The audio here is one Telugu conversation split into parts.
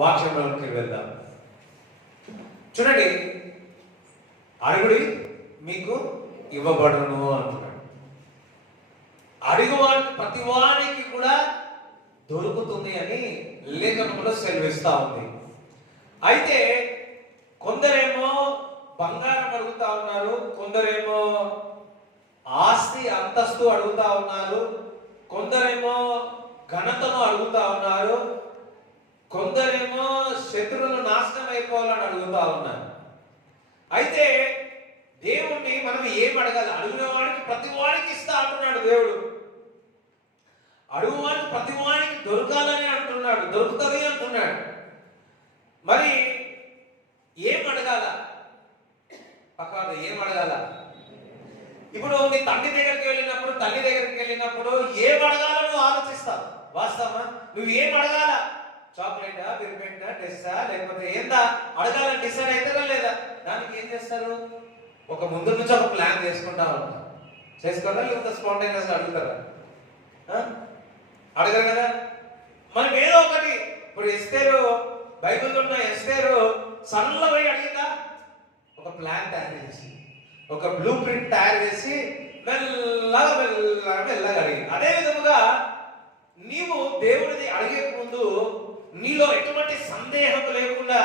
వాక్యంలోకి వెళ్దాం. చూడండి, అడుగుడి మీకు ఇవ్వబడును అంటున్నాడు. అడుగువాడికి ప్రతి వానికి కూడా దొరుకుతుంది అని లేఖనంలో సెలవిస్తా ఉంది. అయితే కొందరేమో బంగారం అడుగుతా ఉన్నారు, కొందరేమో ఆస్తి అంతస్తు అడుగుతా ఉన్నారు, కొందరేమో ఘనతను అడుగుతా ఉన్నారు, కొందరేమో శత్రువులు నాశనం అయిపోవాలని అడుగుతా ఉన్నారు. అయితే దేవుణ్ణి మనం ఏం అడగాలి? అడిగిన వాడికి ప్రతి వాడికి ఇస్తా అంటున్నాడు దేవుడు. అడుగువాడికి ప్రతి వాడికి దొరకాలని అంటున్నాడు, దొరుకుతుంది అంటున్నాడు. మరి ఏం అడగాల? పక్కన ఏం అడగాల? ఇప్పుడు నీ తండ్రి దగ్గరికి వెళ్ళినప్పుడు, తల్లి దగ్గరికి వెళ్ళినప్పుడు ఏం అడగాలని ఆలోచిస్తావు. వాస్తవమా? నువ్వు ఏం అడగాల? చాక్లెటా, బిస్కెటా, డ్రెస్సా, లేకపోతే ఏందా అడగాలని డిసైడ్ అవుతారా లేదా? దానికి ఏం చేస్తారు? ఒక ముందు నుంచి ఒక ప్లాన్ చేసుకుంటా ఉంటారు. చేసుకోరా లేకపోతే స్పాంటేనియస్ గా అడుగుతారా? అడగరు కదా. మనం ఏదో ఒకటి, ఇప్పుడు ఎస్తేరు, బైబిల్లో ఉన్న ఎస్తేరు సన్నగా పోయి అడిగిందా? ఒక ప్లాన్ తయారు చేసి, ఒక బ్లూ ప్రింట్ తయారు చేసి మెల్లగా మెల్లగా మెల్లగా అడిగింది. అదే విధముగా నీవు దేవుడిని అడిగే ముందు నీలో ఎటువంటి సందేహం లేకుండా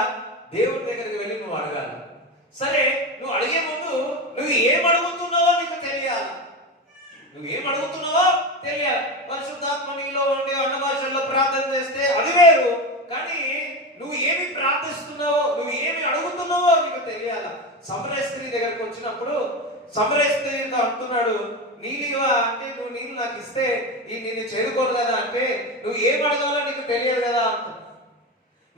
దేవుడి దగ్గరికి వెళ్ళి నువ్వు అడగాలి. సరే, నువ్వు అడిగే ముందు నువ్వు ఏం అడుగుతున్నావో నీకు తెలియాలి. నువ్వు ఏం అడుగుతున్నావో తెలియాలి. పరిశుద్ధాత్మ నీలో ఉండి అన్న భాషల్లో ప్రార్థన చేస్తే అది వేరు, కానీ నువ్వు ఏమి ప్రార్థిస్తున్నావో, నువ్వు ఏమి అడుగుతున్నావో నీకు తెలియాలి. సమరయ స్త్రీ దగ్గరకు వచ్చినప్పుడు సమరయ స్త్రీ అంటున్నాడు, నీళ్ళు అంటే నువ్వు నీళ్ళు నాకు ఇస్తే నిన్ను చేరుకోరు కదా అంటే, నువ్వు ఏం అడగాలో నీకు తెలియదు కదా అంట.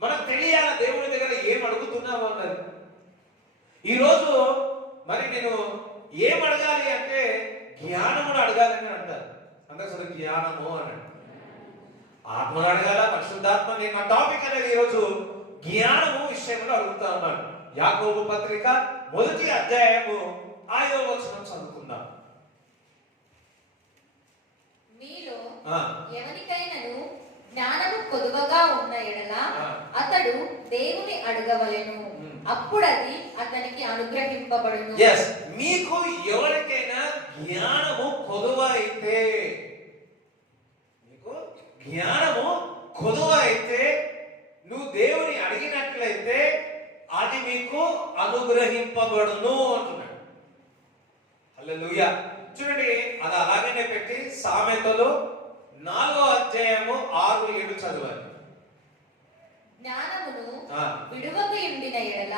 మనకు తెలియాల దేవుడి దగ్గర ఏం అడుగుతున్నావు అన్నది. ఈరోజు మరి నేను ఏం అడగాలి అంటే జ్ఞానమును అడగాలని అంటారు. అందరూ జ్ఞానము అని, ఆత్మను అడగాల, పరిశుద్ధాత్మ. నేను నా టాపిక్ అనేది ఈరోజు జ్ఞానము విషయంలో అడుగుతా ఉన్నాను. యాకోబు పత్రిక 1వ అధ్యాయము 5వ వచనం చదువుకుందాం. మీలో ఎవరికైనాను జ్ఞానము కొదువగా ఉన్న ఎడల అతడు దేవుని అడగవలెను, అప్పుడు అది అతనికి అనుగ్రహింపబడును. yes, మీకు ఎవరికైనా జ్ఞానము కొదువ అయితే, మీకు జ్ఞానము కొదువ అయితే నువ్వు దేవుని అడిగినట్లయితే అది మీకు అనుగ్రహింపబడును అంటున్నాడు. హల్లెలూయా. చూడండి, అది అలాగనే పెట్టి సామెతలు 4వ అధ్యాయము 6-7 చదవాలి. జ్ఞానమును విడువక ఉండిన ఎడల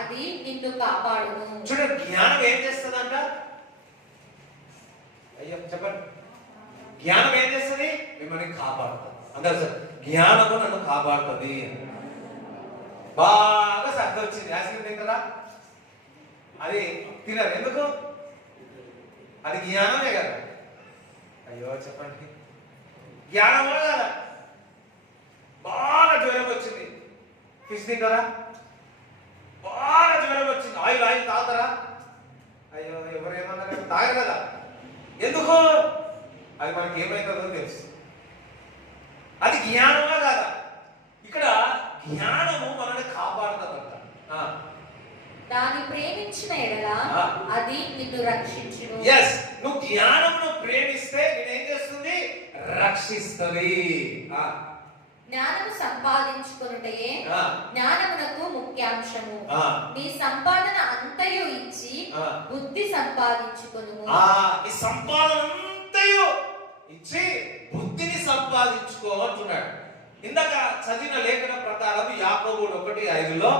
అది నిన్ను కాపాడును. చూడండి, జ్ఞానం ఏం చేస్తుందంట? అయ్యో చెప్పండి. జ్ఞానం ఏం చేస్తుంది? మిమ్మల్ని కాపాడుతుంది. అందరు సార్, జ్ఞానము నన్ను కాపాడుతుంది. బాగా శ్రద్ధ వచ్చింది. యాసిడ్ తింటారా? అది తినరు. ఎందుకు? అది జ్ఞానమే కదా. అయ్యో చెప్పండి, జ్ఞానమే కదా. బాగా జ్వరం వచ్చింది, ఫిష్ తింటారా? బాగా జ్వరం వచ్చింది, ఆయిల్ తాగుతారా? అయ్యో ఎవరు ఏమన్నారు? తాగరు కదా. ఎందుకు? అది మనకి ఏమైతుందో తెలుసు. అది జ్ఞానమా కాదా? ఇక్కడ జ్ఞానము మనల్ని కాపాడుతుందంట. దాన్ని ప్రేమించిన ఎడల అది నిన్ను రక్షించును. yes, నువ్వు జ్ఞానమును ప్రేమిస్తే నేనేం చేస్తుంది? రక్షిస్తుంది. జ్ఞానము సంపాదించుకొనుటయే జ్ఞానమునకు ముఖ్యాంశము. నీ సంపాదన అంతయు ఇచ్చి బుద్ధి సంపాదించుకొనుము. ఈ సంపాదన అంతయు ఇచ్చి బుద్ధిని సంపాదించుకో అంటున్నాడు. ఇందాక చదివిన లేఖన ప్రకారం యాకోబు 1:5లో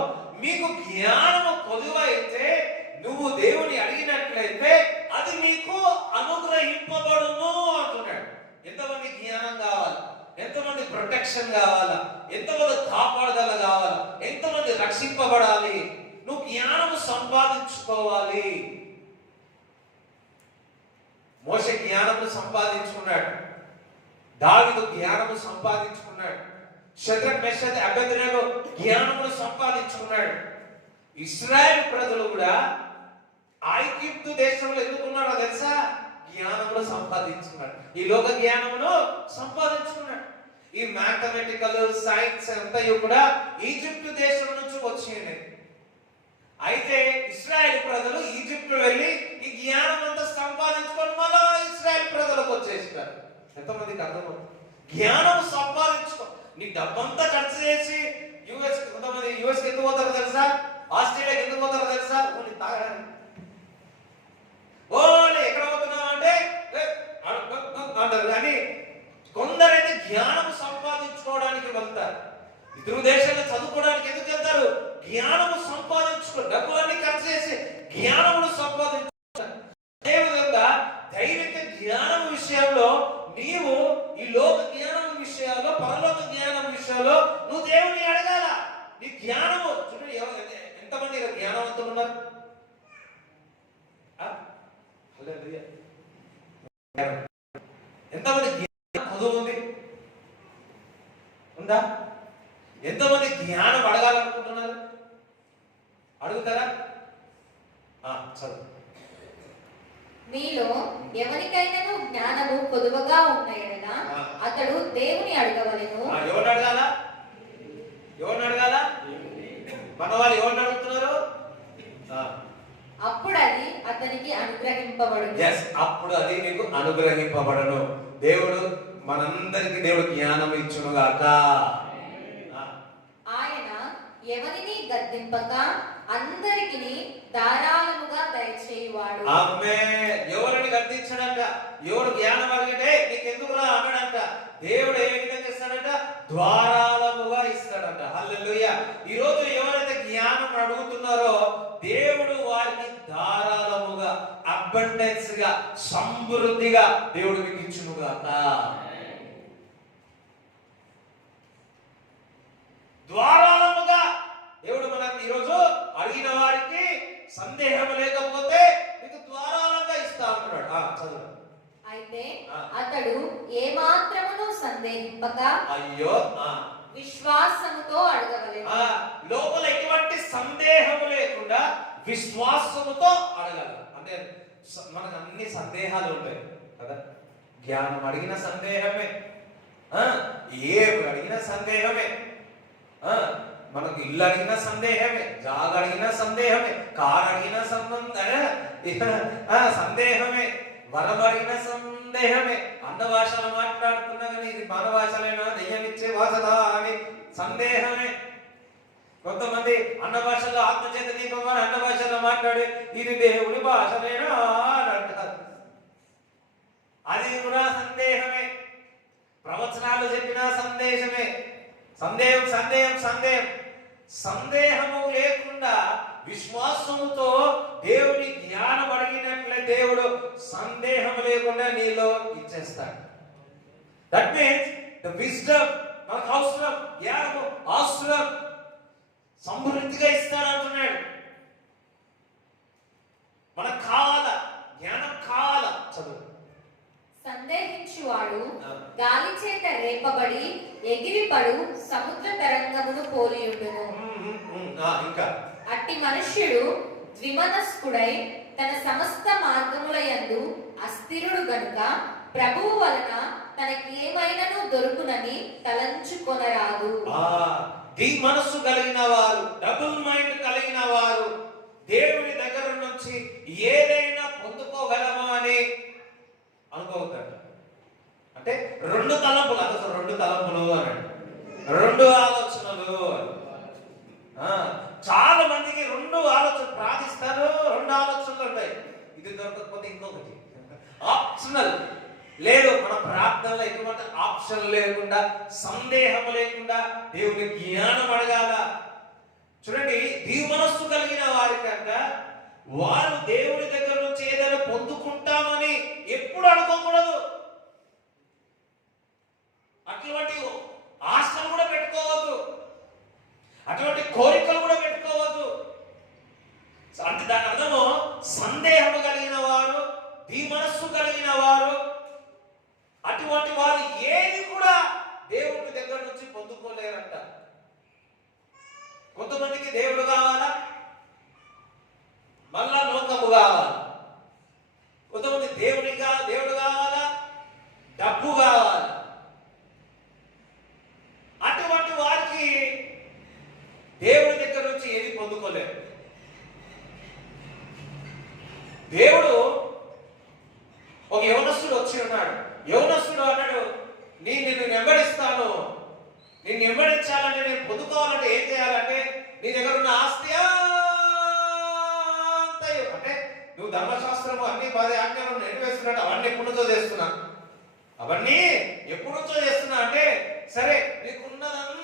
మీకు జ్ఞానము కొదువ అయితే నువ్వు దేవుని అడిగినట్లయితే అది మీకు అనుగ్రహింపబడును అంటున్నాడు. ఎంతమంది జ్ఞానం కావాలి? ఎంతమంది ప్రొటెక్షన్ కావాలా? ఎంతమంది కాపాడదల కావాలా? ఎంతమంది రక్షింపబడాలి? నువ్వు జ్ఞానము సంపాదించుకోవాలి. మోషే జ్ఞానము సంపాదించుకున్నాడు, దావీదు జ్ఞానము సంపాదించుకున్నాడు, షద్రక్ మెషక్ అబేద్నెగో జ్ఞానమును సంపాదించుకున్నాడు. ఇశ్రాయేలు ప్రజలు కూడా ఐగుప్తు దేశంలో ఎందుకున్నారో తెలుసా? జ్ఞానమును సంపాదించుకున్నాడు. ఈ లోక జ్ఞానమును సంపాదించుకున్నాడు. ఈ మ్యాథమెటికల్ సైన్స్ అంతా కూడా ఈజిప్ట్ దేశం నుంచి వచ్చింది. అయితే ఇశ్రాయేల్ ప్రజలు ఈజిప్ట్ వెళ్ళి ఈ జ్ఞానం అంతా సంపాదించుకొని మళ్ళా ఇశ్రాయేల్ ప్రజలకు వచ్చేసారు. ఎంతమందికి అర్థమవుతుంది? జ్ఞానం సంపాదించుకో, నీ డబ్బంతా ఖర్చు చేసి కొంతమంది యుఎస్కి ఎందుకు పోతారో తెలుసా, ఆస్ట్రేలియాకి ఎందుకు పోతారో తెలుసా, ఓన్లీ తాగడానికి. ఓన్లీ ఎక్కడ పోతున్నావు అంటే అంటారు. కానీ కొందరైతే జ్ఞానం సంపాదించుకోవడానికి వెళ్తారు. ఇతరు దేశాల్లో చదువుకోవడానికి ఎందుకు వెళ్తారు? జ్ఞానము సంపాదించుకో, డబ్బులన్నీ ఖర్చు చేసి జ్ఞానమును సంపాదించుకుంటారు. అదేవిధంగా దైవిక జ్ఞానం విషయంలో నీవు ఈ లోక జ్ఞానం విషయాల్లో, పరలోక జ్ఞానం విషయాల్లో నువ్వు దేవుని అడగాల. నీ జ్ఞానము చూడండి, ఎంతమంది జ్ఞానవంతులు ఉన్నారు? ఎంతమంది జ్ఞానం చదువు ఉంది ఉందా? ఎంతమంది జ్ఞానం అడగాలనుకుంటున్నారు? అడుగుతారా? చదువు. మీలో ఎవరికైనాను జ్ఞానము కొదువగా ఉన్న యెడల అతడు దేవుని అడగవలెను. ఎవరిని అడగాల? ఎవరిని అడగాల? మన వాళ్ళు ఎవరిని అడుగుతున్నారు? అప్పుడు అది అతనికి అనుగ్రహింపబడును. అప్పుడు అది నీకు అనుగ్రహింపబడను. దేవుడు మనందరికి దేవుడు జ్ఞానం ఇచ్చును గాక. ఆయన ఎవరిని గద్దింపక అందరికి ధారాళముగా దయచేయువాడు. ఆమేన్. ఎవరిని గద్దించడంట? ఎవరు జ్ఞానం అడిగితే నీకెందుకురా అన్నాడంట. దేవుడు ఏ విధంగా ఇస్తాడంట? ధారాళముగా ఇస్తాడంట. హల్లెలూయా. ఈ రోజు ఎవరైతే జ్ఞానం అడుగుతున్నారో దేవుడు వారికి ధారాళముగా, అబండెన్స్ గా, సమృద్ధిగా దేవుడు మీకు ఇచ్చును గాక. ధారాళముగా దేవుడు మనకు ఈరోజు అడిగిన వారికి సందేహం లేకపోతే మీకు ధారాళంగా ఇస్తా ఉన్నాడు. చదువు. అయితే అతడు ఏ మాత్రమును సందేహింపక విశ్వాసముతో అడగవలెను. లోపల ఎటువంటి సందేహము లేకుండా విశ్వాసముతో అడగాలి. అంటే మనకు అన్ని సందేహాలు ఉంటాయి కదా. జ్ఞానం అడిగిన సందేహమే, ఏ అడిగిన సందేహమే, మనకు ఇల్లు అడిగిన సందేహమే, జాగ అడిగిన సందేహమే, కారు అడిగిన సందేహమే, వరం అడిగిన సందేహమే. అన్న భాషలో మాట్లాడుతున్నా కానీ ఇది మన భాషలేనా, దెయ్యం ఇచ్చే భాషదా అని సందేహమే. కొంతమంది అన్న భాషలో ఆత్మచేత దీపం అని అన్న భాషలో మాట్లాడి ఇది దేవుడి భాషలేనా అని అంటారు. అది కూడా సందేహమే. ప్రవచనాలు చెప్పిన సందేశమే. సందేహం సందేహం సందేహం. సందేహము లేకుండా విశ్వాసముతో దేవుని జ్ఞానం అడిగినట్లే దేవుడు సందేహం లేకుండా నీలో ఇచ్చేస్తాడు. దట్ మీన్స్ ద విజ్డమ్ మనకు అవసరం, జ్ఞానము అవసరం, సమృద్ధిగా ఇస్తానంటున్నాడు. మనకు కావాల, జ్ఞానం కావాల. చదువు. సందేహించువాడు గాలి చేత రేపబడి ఎగిరిపడు సముద్ర తరంగమును పోలియుండును. ఇంకా అట్టి మనుష్యుడు ద్విమనస్కుడై తన సమస్త మార్గముల యందు అస్థిరుడు గనుక ప్రభువు వలన తనకి ఏమైనను దొరుకునని తలంచుకొనరాదు. మనస్సు కలిగిన వారు, డబుల్ మైండ్ కలిగిన వారు దేవుని దగ్గర నుంచి ఏదైనా పొందుకోగలమా అని అనుకోవద్దంట. అంటే రెండు తలంపులు, అసలు రెండు తలంపులు అనండి, రెండు ఆలోచనలు. చాలా మందికి రెండు ఆలోచన ప్రార్థిస్తారు, రెండు ఆలోచనలు ఉంటాయి. ఇది దొరకకపోతే ఇంకొకటి ఆప్షనల్ లేదు. మన ప్రార్థనలో ఎటువంటి ఆప్షన్ లేకుండా, సందేహం లేకుండా దేవుని జ్ఞానం అడగాల. చూడండి, దీవనస్సు కలిగిన వారికంట వారు దేవుని దగ్గర నుంచి ఏదైనా పొందుకుంటామని ఎప్పుడు అనుకోకూడదు. అటువంటి ఆశలు కూడా పెట్టుకోవద్దు, అటువంటి కోరికలు కూడా పెట్టుకోవద్దు. అంటే దాని అర్థము సందేహము కలిగిన వారు, దీమనస్సు కలిగిన వారు, అటువంటి వారు ఏది కూడా దేవుడి దగ్గర నుంచి పొందుకోలేరంట. కొంతమందికి దేవుడు కావాలా, మళ్ళా లోకము కావాలా. కొంతమంది దేవుడు కావాలా, డబ్బు కావాలా. పొందుకోలేరు. దేవుడు ఒక యవనస్తుడు వచ్చి ఉన్నాడు. యవనస్తుడు అన్నాడు, నిన్ను వెంబడిస్తాను, నిన్ను వెంబడించాలంటే, నేను పొందుకోవాలంటే ఏం చేయాలంటే, నీ దగ్గర ఉన్న ఆస్తి అంతయు, అంటే నువ్వు ధర్మశాస్త్రము అన్ని 10 ఆజ్ఞలను నెరవేరుస్తున్నట్టు అవన్నీ ఎప్పటి నుంచో చేస్తున్నా, అవన్నీ ఎప్పటి నుంచో చేస్తున్నా అంటే, సరే నీకున్నదంతయు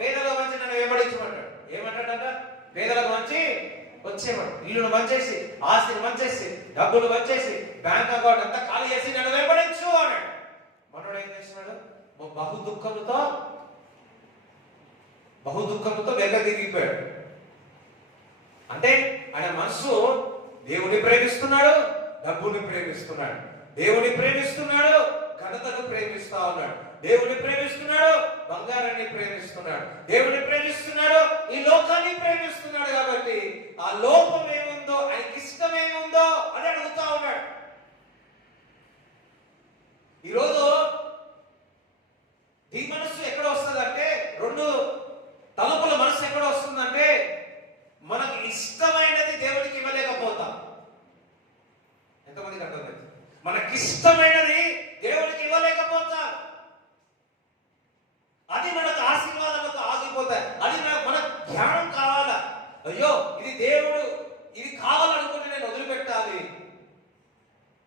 పేదలకు మంచి నన్ను వెంబడించమంటాడు. ఏమంటాడంట? పేదలకు మంచి వచ్చేవాడు, ఇల్లును మంచేసి, ఆస్తిని మంచేసి, డబ్బులు మంచేసి, బ్యాంక్ అకౌంట్ అంతా ఖాళీ చేసి నన్ను వెంబడించు అన్నాడు. మనోడు ఏం చేస్తున్నాడు? బహు దుఃఖముతో వెగ దిగిపోయాడు. అంటే ఆయన మనసు దేవుని ప్రేమిస్తున్నాడు, డబ్బుని ప్రేమిస్తున్నాడు, దేవుని ప్రేమిస్తున్నాడు, ఘనతను ప్రేమిస్తా ఉన్నాడు, దేవుని ప్రేమిస్తున్నాడు, బంగారాన్ని ప్రేమిస్తున్నాడు, దేవుని ప్రేమిస్తున్నాడు, ఈ లోకాన్ని ప్రేమిస్తున్నాడు. కాబట్టి ఆ లోపం ఏముందో, ఆయనకి ఇష్టం ఏముందో అని అడుగుతా ఉన్నాడు. ఈరోజు ఈ మనస్సు ఎక్కడ వస్తుందంటే, 2 తలుపుల మనస్సు ఎక్కడ వస్తుందంటే, మనకు ఇష్టమైనది దేవుడికి ఇవ్వలేకపోతాం. ఎంతమందికి అర్థమైంది? మనకిష్టమైనది దేవుడికి ఇవ్వలేకపోతాం. అది మనకు ఆశీర్వాదాలకు ఆగిపోతాయి. అది మన జ్ఞానం కావాలా, అయ్యో ఇది దేవుడు, ఇది కావాలనుకుంటే నేను వదిలిపెట్టాలి.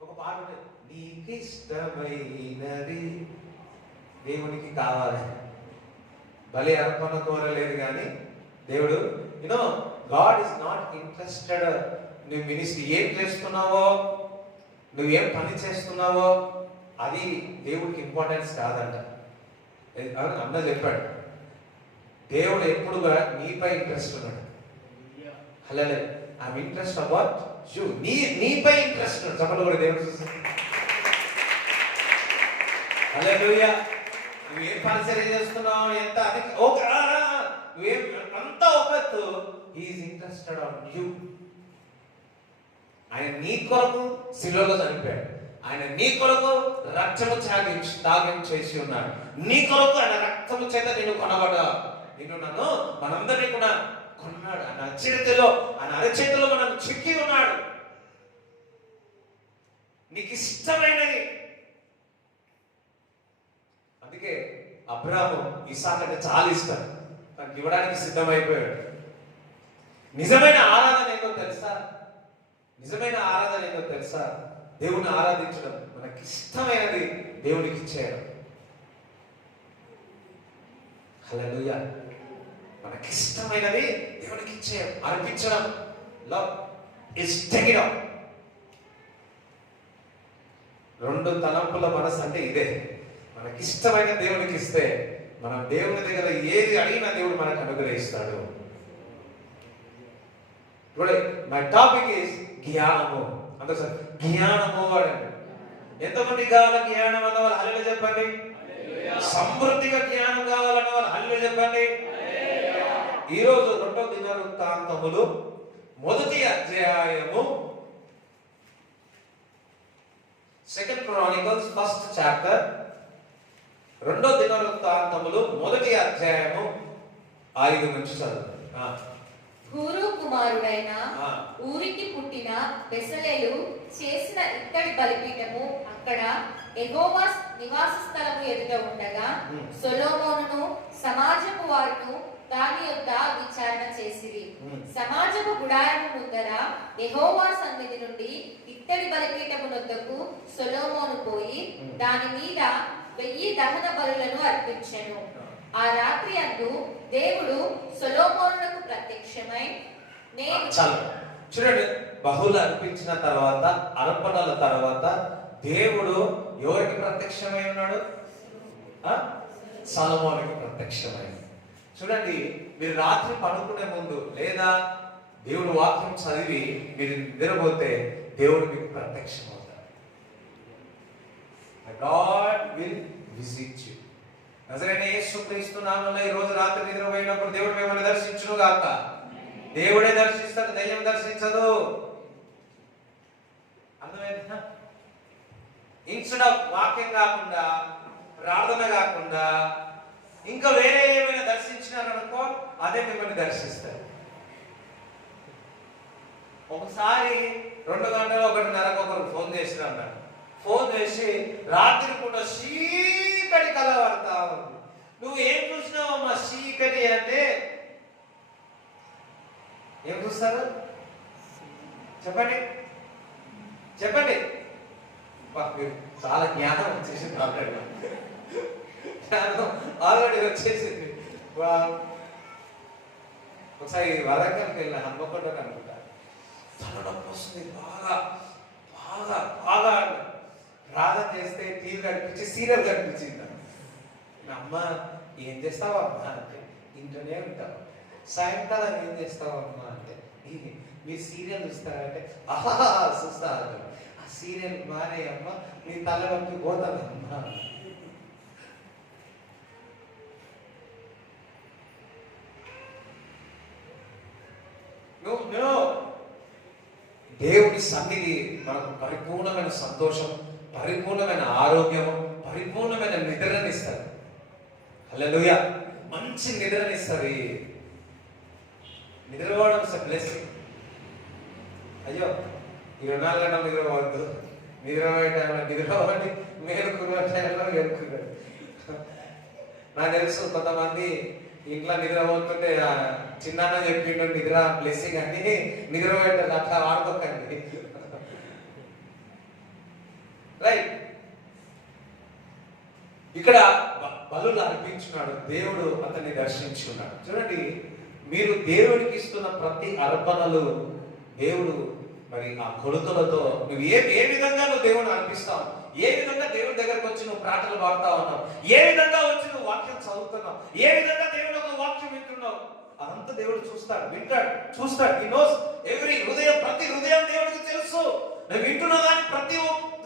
ఒక పాట ఉంటుంది, నీకు ఇష్టమైనది దేవునికి కావాలి. బలి అర్పణ కోరలేదు కానీ దేవుడు, you know God is not interested. నువ్వు మినిస్ట్రీ ఏం చేస్తున్నావో, నువ్వేం పని చేస్తున్నావో అది దేవుడికి ఇంపార్టెన్స్ కాదంట. అన్న చెప్పాడు, దేవుడు ఎప్పుడు కూడా నీపై ఇంట్రెస్ట్ ఉన్నాడు. Hello, I'm interest about you, నీపై ఇంట్రెస్ట్ ఉన్నాడు. చెప్పండి కూడా దేవుడు చూస్తాడు. హల్లెలూయా. నువ్వేం పరిచయం చేస్తున్నావు, ఎంత అది నువ్వేం అంతా ఒకత్తు, హీఈస్ ఇంట్రెస్టెడ్ ఆన్ యు. ఆయన నీ కొరకు శిలువలో చనిపోయాడు, ఆయన నీ కొరకు రక్తము త్యాగం చేసి ఉన్నాడు, నీ కొరకు ఆయన రక్తము చేత నిన్ను కొనబడ్డా, నన్ను మనందరినీ కూడా కొన్నాడు. ఆయన అరచేతిలో మనం చిక్కి ఉన్నాడు. నీకు ఇష్టమైనది. అందుకే అబ్రాహాము ఇస్సాకు అంటే చాలా ఇష్టం, తనకి ఇవ్వడానికి సిద్ధమైపోయాడు. నిజమైన ఆరాధన ఏంటో తెలుసా? నిజమైన ఆరాధన ఏంటో తెలుసా? దేవుని ఆరాధించడం, మనకి ఇష్టమైనది దేవునికి ఇచ్చేయడం. హల్లెలూయా. మనకి ఇష్టమైనది దేవునికి ఇచ్చేయడం, అర్పించడం. Love is taking up. 2 తలంపుల మనసు అంటే ఇదే. మనకి ఇష్టమైన దేవునికి ఇస్తే, మనం దేవుని దగ్గర ఏది అడిగినా దేవుడు మనకు అనుగ్రహిస్తాడు. మై టాపిక్ ఈస్ జ్ఞానము. అందరూ సార్ జ్ఞానము వాడండి. ఎంతమంది కావాలి జ్ఞానం అన్న వాళ్ళు హల్లెలూయా చెప్పండి. సమృద్ధిగా జ్ఞానం కావాలన్న వాళ్ళు హల్లెలూయా చెప్పండి. ఈరోజు 2వ దినవృత్తాంతములు 1వ అధ్యాయము, 2 Chronicles 1st chapter, 2వ దినవృత్తాంతములు 1వ అధ్యాయము 5 నుంచి చదువు. హూరు కుమారుడైన ఊరికి పుట్టిన బెసలేలు చేసిన ఇత్తడి బలిపీఠము అక్కడ యెహోవా నివాస స్థలము ఎదుట ఉండగా, సొలొమోనును సమాజపు వారును దాని యొద్ద విచారణ చేసిరి. సమాజపు గుడారము ముందర యెహోవా సన్నిధి నుండి ఇత్తడి బలిపీఠము నొద్దకు సొలొమోను పోయి దాని మీద 1000 దహన బలులను అర్పించెను. ఆ రాత్రి అందు దేవుడు సొలొమోనునకు ప్రత్యక్షమై, చూడండి, బహుళ అర్పించిన తర్వాత, అర్పణల తర్వాత దేవుడు ఎవరికి ప్రత్యక్షమై ఉన్నాడు? సొలొమోనుకి ప్రత్యక్షమై. చూడండి, మీరు రాత్రి పడుకునే ముందు లేదా దేవుడు వాక్యం చదివి మీరు నిద్రపోతే దేవుడు మీకు ప్రత్యక్షం అవుతాడు. God will visit you. నజరేయుడైన యేసుక్రీస్తు నామములో ఈ రోజు రాత్రి నిద్రపోయినప్పుడు దేవుడు మిమ్మల్ని దర్శించును గాక. దేవుడే దర్శిస్తాడు, దయ్యం దర్శించదు. అర్థమైందా? ఇన్స్టెడ్ ఆఫ్ వాక్యం కాకుండా, ప్రార్థన కాకుండా, ఇంకా వేరే ఏమైనా ఇచ్చినారనుకో అదే మిమ్మల్ని దర్శిస్తారు. ఒకసారి 2 గంటలు 1:30కు ఒకరు ఫోన్ చేసిన అన్నాడు. ఫోన్ చేసి రాత్రి పూట చీకటి కలవడతా ఉంది. నువ్వు ఏం చూసినావు మా చీకటి అంటే ఏం చూస్తారు చెప్పండి చెప్పండి. మీరు చాలా జ్ఞానం వచ్చేసింది ఆల్రెడీ, జ్ఞానం ఆల్రెడీ వచ్చేసింది. ఒకసారి వరంగల్కి వెళ్ళిన హన్మకొండ అనుకుంటా, తలనొప్పి వస్తుంది బాగా బాగా బాగా. ప్రార్థన చేస్తే టీవీ కనిపించి సీరియల్ కనిపించింది. మా అమ్మ ఏం చేస్తావా అమ్మ అంటే ఇంట్లోనే ఉంటావు. సాయంకాలం ఏం చేస్తావా అమ్మ అంటే మీరు సీరియల్ చూస్తారంటే ఆహా చూస్తారు. ఆ సీరియల్ మానే అమ్మ నీ తలనొప్పి పోతుందమ్మా. దేవుడి సన్నిధి మనకు పరిపూర్ణమైన సంతోషం, పరిపూర్ణమైన ఆరోగ్యము, పరిపూర్ణమైన నిద్రనిస్తారు. హల్లెలూయా. మంచి నిద్రనిస్తుంది. నిద్రపోవడం ఇస్ ఎ బ్లెస్సింగ్. అయ్యో 24 గంటలు నిద్రపోవద్దు, నిద్రపోయే టైంలో నిద్రపోవండి, మేలుకునే టైంలో మేలుకున్నాడు. నాకు తెలుసు కొంతమంది ఇంట్లో నిద్రపోతుంటే చిన్న చెప్పిండు నిద్ర బ్లెస్సింగ్ అని, నిద్రపోయేటప్పుడు అట్లా వాడుకోకండి. రైట్. ఇక్కడ బలులు అర్పించున్నాడు, దేవుడు అతన్ని దర్శించున్నాడు. చూడండి, మీరు దేవుడికి ఇస్తున్న ప్రతి అర్పణలు దేవుడు మరి ఆ కొడుకులతో నువ్వు ఏ విధంగా నువ్వు దేవుడిని అర్పిస్తావు, ఏ విధంగా దేవుడి దగ్గరకు వచ్చి నువ్వు ప్రార్థనలు పాడుతా ఉన్నావు, ఏ విధంగా వచ్చి నువ్వు వాక్యం చదువుతున్నావు, ఏ విధంగా దేవుడు ఒక వాక్యం వింటున్నావు, అదంతా దేవుడు చూస్తాడు, వింటాడు, చూస్తాడు. ఈ నోస్ ఎవ్రీ హృదయం, ప్రతి హృదయం దేవుడికి తెలుసు. నువ్వు వింటున్న దాన్ని ప్రతి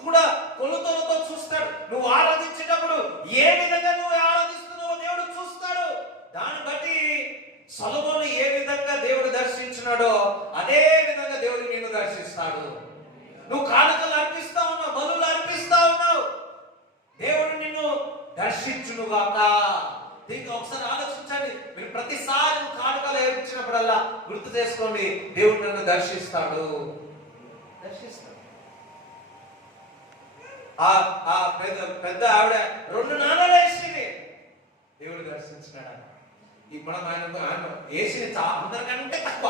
కూడా కొలుతలతో చూస్తాడు. నువ్వు ఆరాధించేటప్పుడు ఏ విధంగా నువ్వు ఆరాధిస్తున్నావో దేవుడు చూస్తాడు. దాన్ని బట్టి సొలొమోను ఏ విధంగా దేవుడు దర్శించినాడో అదే విధంగా దేవుడు నిన్ను దర్శిస్తాడు. నువ్వు కానుకలు అర్పిస్తా ఉన్నావు, బలులు అర్పిస్తా ఉన్నావు, దేవుడు నిన్ను దర్శించునుగాక. దీనికి ఒకసారి ఆలోచించండి. మీరు ప్రతిసారి కానుకలు అర్పించినప్పుడల్లా గుర్తు చేసుకోండి, దేవుడు నన్ను దర్శిస్తాడు, దర్శిస్తాడు. ఆ పెద్ద ఆవిడ 2 నాణాలు వేసింది, దేవుడు దర్శించినాడు. మనం ఆయన వేసిన అందరికంటే తక్కువ.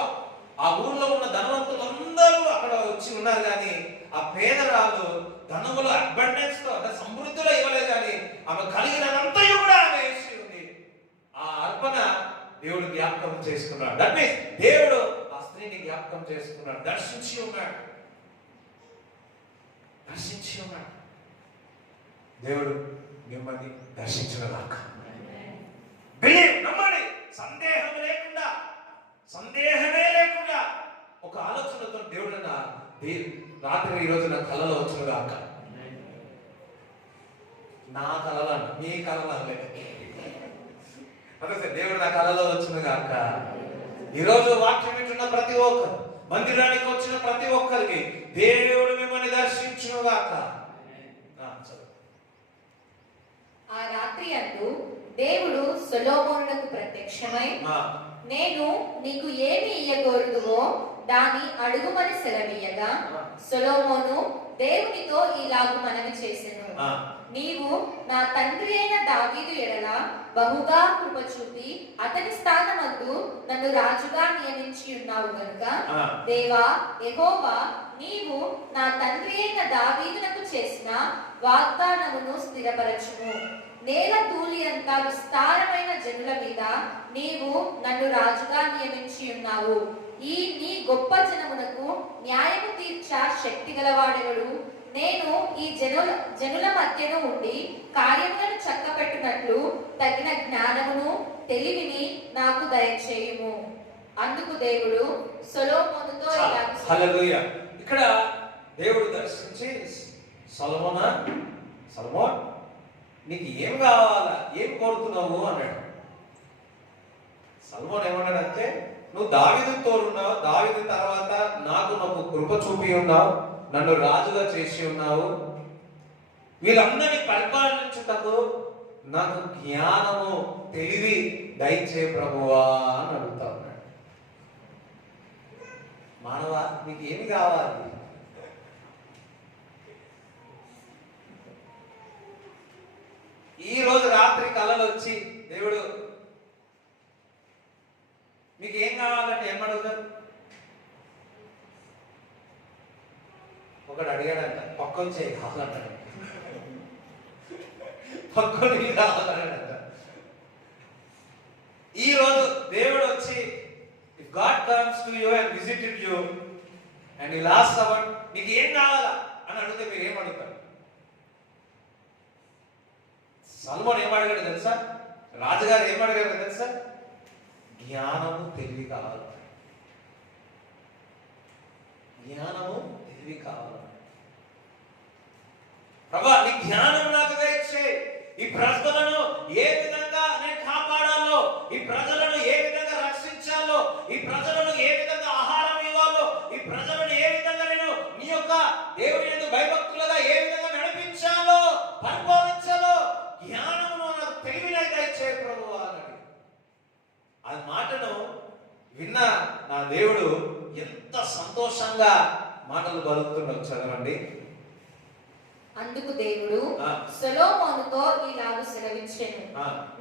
ఆ ఊర్లో ఉన్న ధనవంతులు అందరూ అక్కడ వచ్చి ఉన్నారు, కానీ ఆ పేదరాలు ధనములు అబండెన్స్ తో అంటే సమృద్ధిలో ఇవ్వలేదు, కానీ ఆమె కలిగినంతయు కూడా ఆమె వేసి ఉంది. ఆ అర్పణ దేవుడు జ్ఞాపకం చేసుకున్నాడు. దట్ మీన్స్ దేవుడు ఆ స్త్రీని జ్ఞాపకం చేసుకున్నాడు, దర్శించి ఉన్నాడు, దర్శించి ఉన్నాడు. దేవుడు మిమ్మల్ని దర్శించుగాక. నమ్మండి, సందేహం లేకుండా, సందేహమే లేకుండా ఒక ఆలోచనతో దేవుడు రాత్రి ఈ రోజు నా కళలో వచ్చునుగాక. నా కళలో, మీ కళలో లేదు, దేవుడు నా కళలో వచ్చునుగాక. ఈరోజు వాక్యం వింటున్న ప్రతి ఒక్కరు, మందిరానికి వచ్చిన ప్రతి ఒక్కరికి దేవుడు మిమ్మల్ని దర్శించునుగాక. ఆ రాత్రి అందు దేవుడు సొలొమోనునకు ప్రత్యక్షమై, నేను నీకు ఏమి ఇయ్యగోరుదువో దాని అడుగుమని సెలవీయగా, సొలొమోను దేవునితో ఇలాగు మనవి చేసెను, నీవు నా తండ్రి అయిన దావీదు ఎడల బహుగా కృప చూపి అతని స్థానమందు నన్ను రాజుగా నియమించి ఉన్నావు గనుక, దేవా యెహోవా, నీవు నా తండ్రి అయిన దావీదునకు చేసిన వాగ్దానమును స్థిరపరచుము. నేల ధూళి అంతా విస్తారమైన జనుల మీద నీవు నన్ను రాజుగా నియమించి ఉన్నావు. ఈ నీ గొప్ప జనమునకు న్యాయము తీర్చా శక్తి గలవాడెవడు? నేను ఈ జనుల మధ్యను ఉండి కార్యములను చక్కపెట్టునట్లు తగిన జ్ఞానమును తెలివిని నాకు దయచేయుము. అందుకు దేవుడు సొలొమోనుతో ఇలా, హల్లెలూయా. ఇక్కడ దేవుడు దర్శించి సొలొమోన్ నీకు ఏం కావాలా, ఏం కోరుతున్నావు అన్నాడు. సొలొమోన్ ఏమన్నాడంటే, నువ్వు దావీదు తోడున్నావు, దావీదు తర్వాత నాకు కృప చూపి ఉన్నావు, నన్ను రాజుగా చేసి ఉన్నావు, వీళ్ళందరినీ పరిపాలించుటకు నాకు జ్ఞానము తెలివి దయచే ప్రభువా అని అడుగుతా ఉన్నాడు. మానవా, నీకు ఏమి కావాలి? ఈ రోజు రాత్రి కళలు వచ్చి దేవుడు మీకు ఏం కావాలంటే ఏమడుగుతారు? ఒకడు అడిగాడంట, పక్కన చేయి కావాలంటాడు, పక్కన కావాలన్నాడంట. ఈ రోజు దేవుడు వచ్చి, if God comes to you and visited you and he asks about నీకు ఏం కావాలా అని అడిగితే మీరు ఏం అడుగుతారు? సల్మోన్ ఏం అడిగాడు తెలుసా? రాజుగారు ఏం అడిగారు తెలుసా? జ్ఞానము తెలివి కావాలి, జ్ఞానము తెలివి కావాలి. ప్రభా, నీ జ్ఞానం నాకు దయచే, ఈ ప్రజలను ఏ విధంగా నేను కాపాడాలో, ఈ ప్రజలను ఏ విధంగా రక్షించాలో, ఈ ప్రజలను ఏ విధంగా ఆహారం ఇవ్వాలో, ఈ ప్రజలను ఏ విధంగా నేను నీ యొక్క దేవుని యందు భయభక్తులుగా ఏ విధంగా నడిపించాలో, పరిపాలించాలో, జ్ఞానమును నాకు తెలివినై దయచే ప్రభువా అన్నాడు. ఆ మాటను విన్న నా దేవుడు ఎంత సంతోషంగా మాటలు పలుకుతున్నాడు. చదవండి. అందుకు దేవుడు సొలొమోనుతో ఇలాగు సెలవిచ్చెను,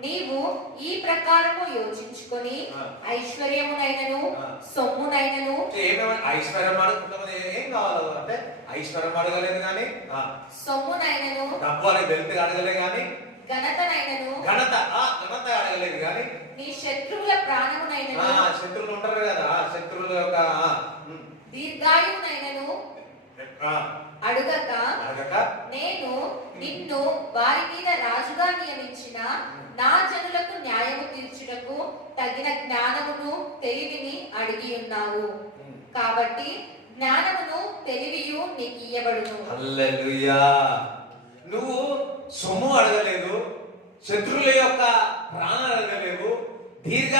నీవు ఈ ప్రకారము యోచించుకొని ఐశ్వర్యమునైనను సొమ్మునైనను. ఐశ్వర్యం అడుగుతున్నది ఏం కావాలి అంటే ఐశ్వర్యం అడగలేదు కానీ, సొమ్మునైనను డబ్బు అనే వెళ్తే అడగలే కానీ, ఘనతనైనను ఘనత అడగలేదు కానీ, నీ శత్రువుల ప్రాణమునైనను, శత్రువులు ఉంటారు కదా, శత్రువుల యొక్క దీర్ఘాయువునైనను అడుగక, నేను నిన్ను వారి మీద రాజుగా నియమించిన నా జనులకు న్యాయము తీర్చుటకు తగిన జ్ఞానమును తెలివిని అడిగి ఉన్నావు. కాబట్టి జ్ఞానమును తెలివియు నీకు ఇయ్యబడును. హల్లెలూయా. నువ్వు సొమ్ము అడగలేదు, శత్రువుల యొక్క ప్రాణాలు అడగలేవు, దీర్ఘ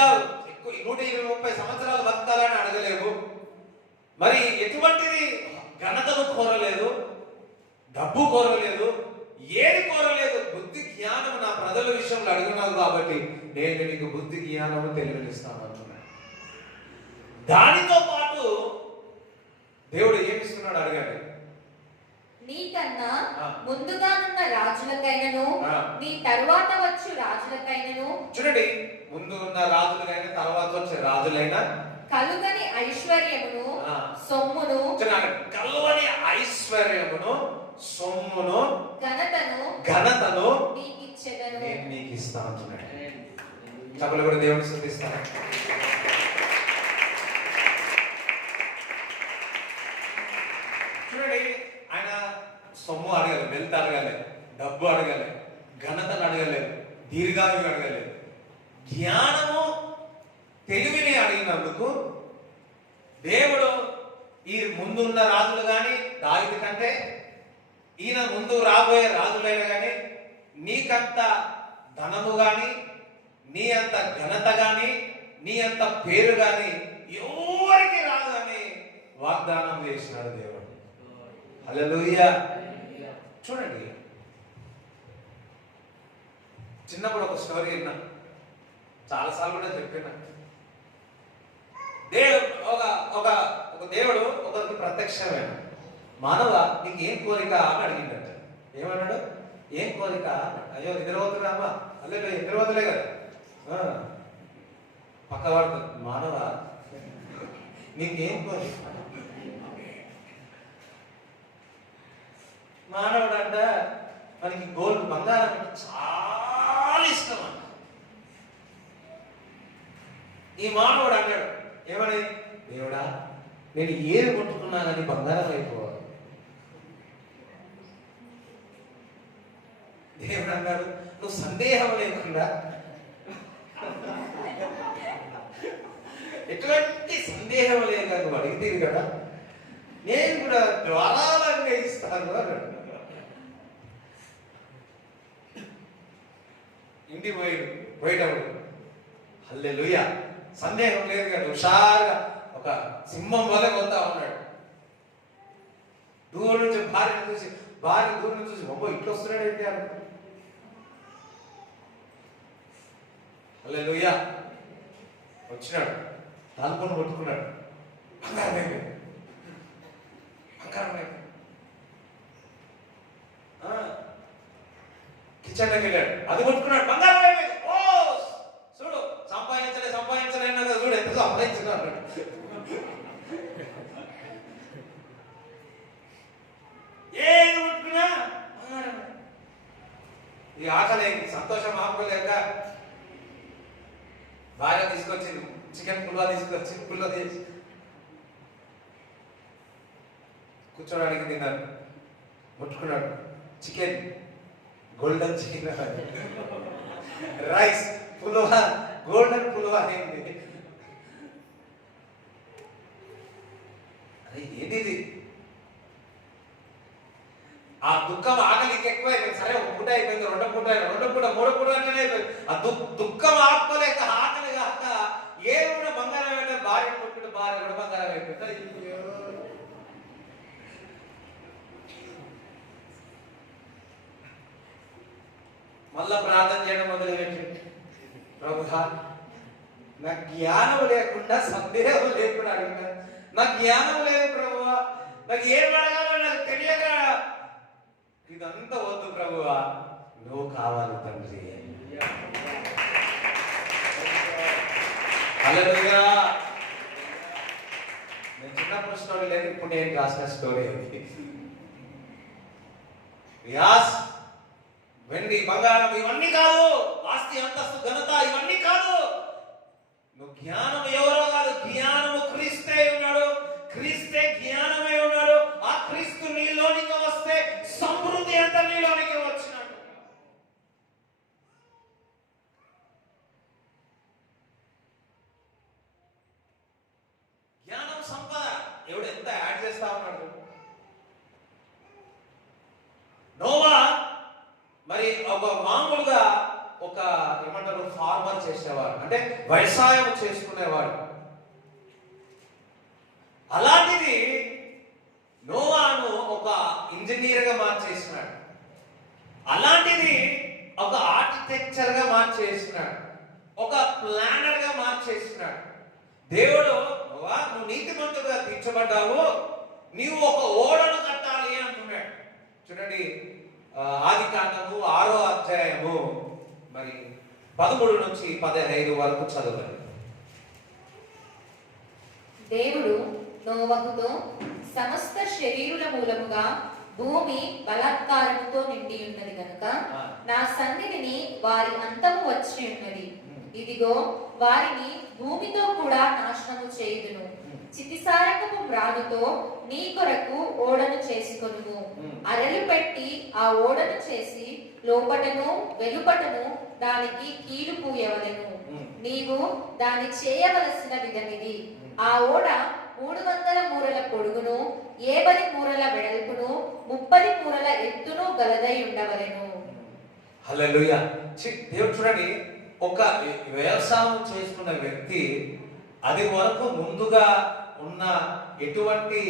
120-130 సంవత్సరాలు బతకాలని అడగలేవు, మరి ఎటువంటిది ఘనతను కోరలేదు, డబ్బు కోరలేదు, ఏది కోరలేదు. బుద్ధి జ్ఞానం నా ప్రజల విషయంలో అడుగున్నావు కాబట్టి నేను నీకు బుద్ధి జ్ఞానము తెలివినిస్తాను అంటున్నాను. దానితో పాటు దేవుడు ఏమిస్తున్నాడు అడగండి. నీకన్నా ముందుగానున్న రాజులకైనను నీ తరువాత వచ్చు రాజులకైనను, చూడండి, ముందు ఉన్న రాజులకైనా తర్వాత వచ్చే రాజులైనా కలుగని ఐశ్వర్యమును సొమ్మును, కలువని ఐశ్వర్యమును సొమ్మును ఘనతను నీకు ఇచ్చెదను, నేను నీకు ఇస్తాను అంటున్నాడు. చెప్పలు కూడా దేవుని స్తుతిస్తాను. చూడండి, ఆయన సొమ్ము అడగలేదు, వెల్త్ అడగలేదు, డబ్బు అడగలేదు, ఘనతను అడగలేదు, దీర్ఘాయువు అడగలేదు, జ్ఞానము తెలివిని అడిగినందుకు దేవుడు ఈ ముందున్న రాజులు కానీ, దావీదు కంటే ఈయన ముందు రాబోయే రాజులైన కానీ, నీకంత ధనము కానీ, నీ అంత ఘనత కానీ, నీ అంత పేరు కానీ ఎవరికి రాదని వాగ్దానం చేసినాడు దేవుడు. హల్లెలూయా. చూడండి, చిన్నప్పుడు ఒక స్టోరీ విన్నా, చాలాసార్లు కూడా చెప్పినా. దేవుడు ఒక దేవుడు ఒకరికి ప్రత్యక్షమైన, మానవ నీకు ఏం కోరిక అని అడిగిందట. ఏమన్నాడు? ఏం కోరిక? అయ్యో నిద్రపోతున్నా అమ్మా, అల్లే నిద్రపోతలే కదా, పక్క పడుతుంది. మానవ నీకేం కోరిక? మానవుడు అంట మనకి గోల్డ్, బంగారం అంటే చాలా ఇష్టం అంట. ఈ మానవుడు అన్నాడు ఏమని, దేవుడా నేను ఏది కొట్టుకున్నా కానీ బంగారం అయిపోవాలి. దేవుడు అన్నాడు, నువ్వు సందేహం లేకుండా, ఎటువంటి సందేహం లేక నువ్వు అడిగితే కదా, నేను కూడా ద్వారాలన్నీ ఇస్తాను అన్నాడు. ఇంటికి పోయేటప్పుడు హల్లెలూయా, సందేహం లేదు కదా, హుషారుగా ఒక సింహం వల్ల పోతా ఉన్నాడు. దూరం నుంచి భార్య దూరం నుంచి చూసి, అబ్బో ఇట్లా వస్తున్నాడు ఏంటి అన్న. హల్లెలూయా. వచ్చినాడు, తలుపును కొట్టుకున్నాడు, బంగారం అయిపోయింది, బంగారం అయిపోయింది. కిచెన్లోకి వెళ్ళాడు, అది కొట్టుకున్నాడు, బంగారం అయిపోయింది. ఓ చూడు, సంపాదించలే అన్నా చూడు ఎంత సంపాదించిన అన్నాడు. ఏది కొట్టుకున్నా బంగారం. ఈ ఆకలి సంతోషం ఆపుకోలేక భార్య తీసుకొచ్చింది, చికెన్ పుల్వా తీసుకొచ్చి పుల్వా తీసి కూర్చోడానికి తిన్నాడు, ముట్టుకున్నాడు, chicken golden chicken, rice pulao golden pulao అయింది. అరే ఏంటిది? ఆ దుఃఖం ఆకలికి ఎక్కువ అయిపోయింది. సరే ఒక పూట అయిపోయింది, రెండో పూట మూడో పూట అట్లనే అయిపోయింది. ఆ దుఃఖం ఆపుకోలేక ఆకలి కాక ఏ కూడా బంగారం అయితే భార్య కొట్టుకుంటే భార్య కూడా బంగారం అయిపోయింది. మళ్ళా ప్రార్థన చేయడం మొదలుపెట్టి, ప్రభువా నా జ్ఞానం లేకుండా సందేహం లేకుండా అడుగుతా, నా జ్ఞానం లేదు ప్రభువా, నాకు ఏం అడగాలో నాకు తెలియక ఇదంతా వద్దు ప్రభువా, నువ్వు కావాలి తండ్రి. హల్లెలూయా. నేను చిన్నప్పుడు స్టోరీ లేదు, ఇప్పుడు నేను రాసిన స్టోరీ అది. యాస్ వెండి బంగారం ఇవన్నీ కాదు, ఆస్తి అంతస్తు ఘనత ఇవన్నీ కాదు. నువ్వు జ్ఞానం ఎవరో కాదు, జ్ఞానము క్రీస్తే ఉన్నాడు, క్రీస్తే జ్ఞానమే ఉన్నాడు. ఆ క్రీస్తు నీలోనికి వస్తే సమృద్ధి అంతా నీలోనికి వచ్చినట్టు. జ్ఞానం సంపద ఎవడు ఎంత యాడ్ చేస్తా ఉన్నాడు. నోవా మరి ఒక మామూలుగా ఒక ఏమంటారు ఫార్మర్ చేసేవాడు, అంటే వ్యవసాయం చేసుకునేవాడు. అలాంటిది నోవాను ఒక ఇంజనీర్ గా మార్చేసినాడు, అలాంటిది ఒక ఆర్కిటెక్చర్ గా మార్చేసినాడు, ఒక ప్లానర్ గా మార్చేసినాడు. దేవుడు నోవా నువ్వు నీతిమంతుడుగా తీర్చబడ్డావు, నీవు ఒక ఓడను కట్టాలి అంటున్నాడు. చూడండి ఆదికాండము 6వ అధ్యాయము మరి 13 నుంచి 15 వరకు చదవండి. దేవుడు నోవహుతో, సమస్త శరీరుల మూలముగా భూమి బలాత్కారముతో నిండి ఉన్నది కనుక నా సన్నిధిని వారి అంతము వచ్చి ఉన్నది. ఇదిగో వారిని భూమితో కూడా నాశనము చేయుదును. చితిసారకపు మ్రానుతో నీ కొరకు ఓడను చేసుకొనుము. అరలు పెట్టి ఆ ఓడను చేసి లోపటను వెలుపటను దానికి కీలు పూయవలెను. నీవు దాని చేయవలసిన విధమిది. ఆ ఓడ 300 మూరల పొడుగును, 50 మూరల వెడల్పును, 30 మూరల ఎత్తును గలదై ఉండవలెను. హల్లెలూయా. దేవుడు చూడండి, ఒక వ్యవసాయం చేసుకున్న వ్యక్తి అది వరకు ముందుగా ఉన్న ఎటువంటి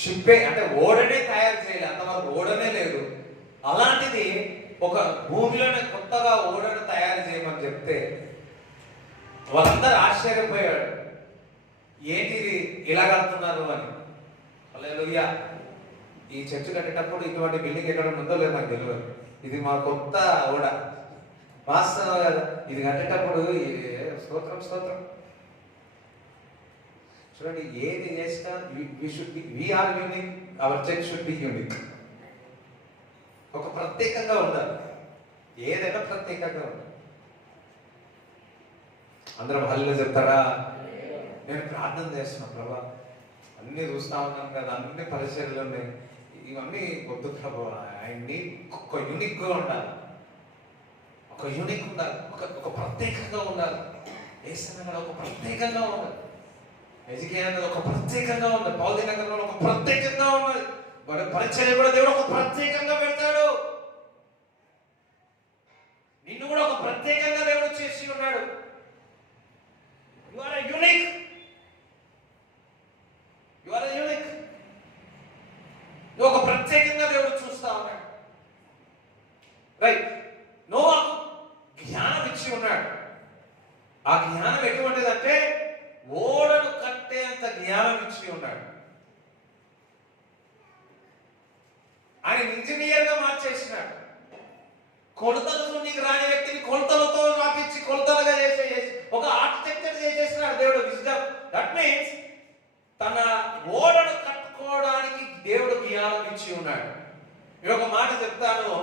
షిప్పే అంటే ఓడనే తయారు చేయాలి, అంతవరకు ఓడనే లేదు. అలాంటిది ఒక భూమిలోనే కొత్తగా ఓడను తయారు చేయమని చెప్తే వాళ్ళందరూ ఆశ్చర్యపోయాడు, ఏంటిది ఇలా కడుతున్నారు అని. హల్లెలూయా. ఈ చర్చ్ కట్టేటప్పుడు ఇటువంటి బిల్డింగ్ ఎక్కడ ఉందో లేదు నాకు తెలియదు. ఇది మా కొత్త ఓడ వాస్తవం కదా. ఇది కట్టేటప్పుడు స్తోత్రం స్తోత్రం. చూడండి, ఏది చేసినా we are unique, our church should be unique. ఒక ప్రత్యేకంగా ఉండాలి, ఏదైనా ప్రత్యేకంగా ఉండాలి. అందరం హల్లు చెప్తారా? నేను ప్రార్థన చేస్తున్నా, ప్రభా అన్ని చూస్తా ఉన్నాను కదా, అన్ని పరిచయాలు ఉన్నాయి, ఇవన్నీ వద్దు ప్రభా, ఆయన్ని ఒక యూనిక్గా ఉండాలి, ఒక యూనిక్ ఉండాలి, ఒక ప్రత్యేకంగా ఉండాలి. ఏసన్న ఒక ప్రత్యేకంగా ఉండాలి, ఎజికేయన్ ఒక ప్రత్యేకంగా ఉంది, పౌల్ది నగరంలో ఒక ప్రత్యేకంగా ఉన్నది. వాడి పరిచయం కూడా దేవుడు ఒక ప్రత్యేకంగా పెడతాడు. నిన్ను కూడా ఒక ప్రత్యేకంగా దేవుడు చేసి ఉన్నాడు. You are unique, you are unique. నువ్వు ఒక ప్రత్యేకంగా దేవుడు చూస్తా ఉన్నాడు. రైట్, నోవాకు జ్ఞానం ఇచ్చి ఉన్నాడు. ఆ జ్ఞానం ఎటువంటిదంటే ఓడను కట్టేంత జ్ఞానం ఇచ్చి ఉన్నాడు. ఆయన ఇంజనీర్గా మార్చేసినాడు. కొలతలతో నీకు రాని వ్యక్తిని కొలతలతో రాపించి కొలతలుగా చేసే ఒక ఆర్కిటెక్చర్ చేసేసినాడు దేవుడు. విజ్డమ్. దట్ మీన్స్ తన ఓడను కట్టుకోవడానికి దేవుడు జ్ఞానం ఇచ్చి ఉన్నాడు. నేను ఒక మాట చెప్తాను,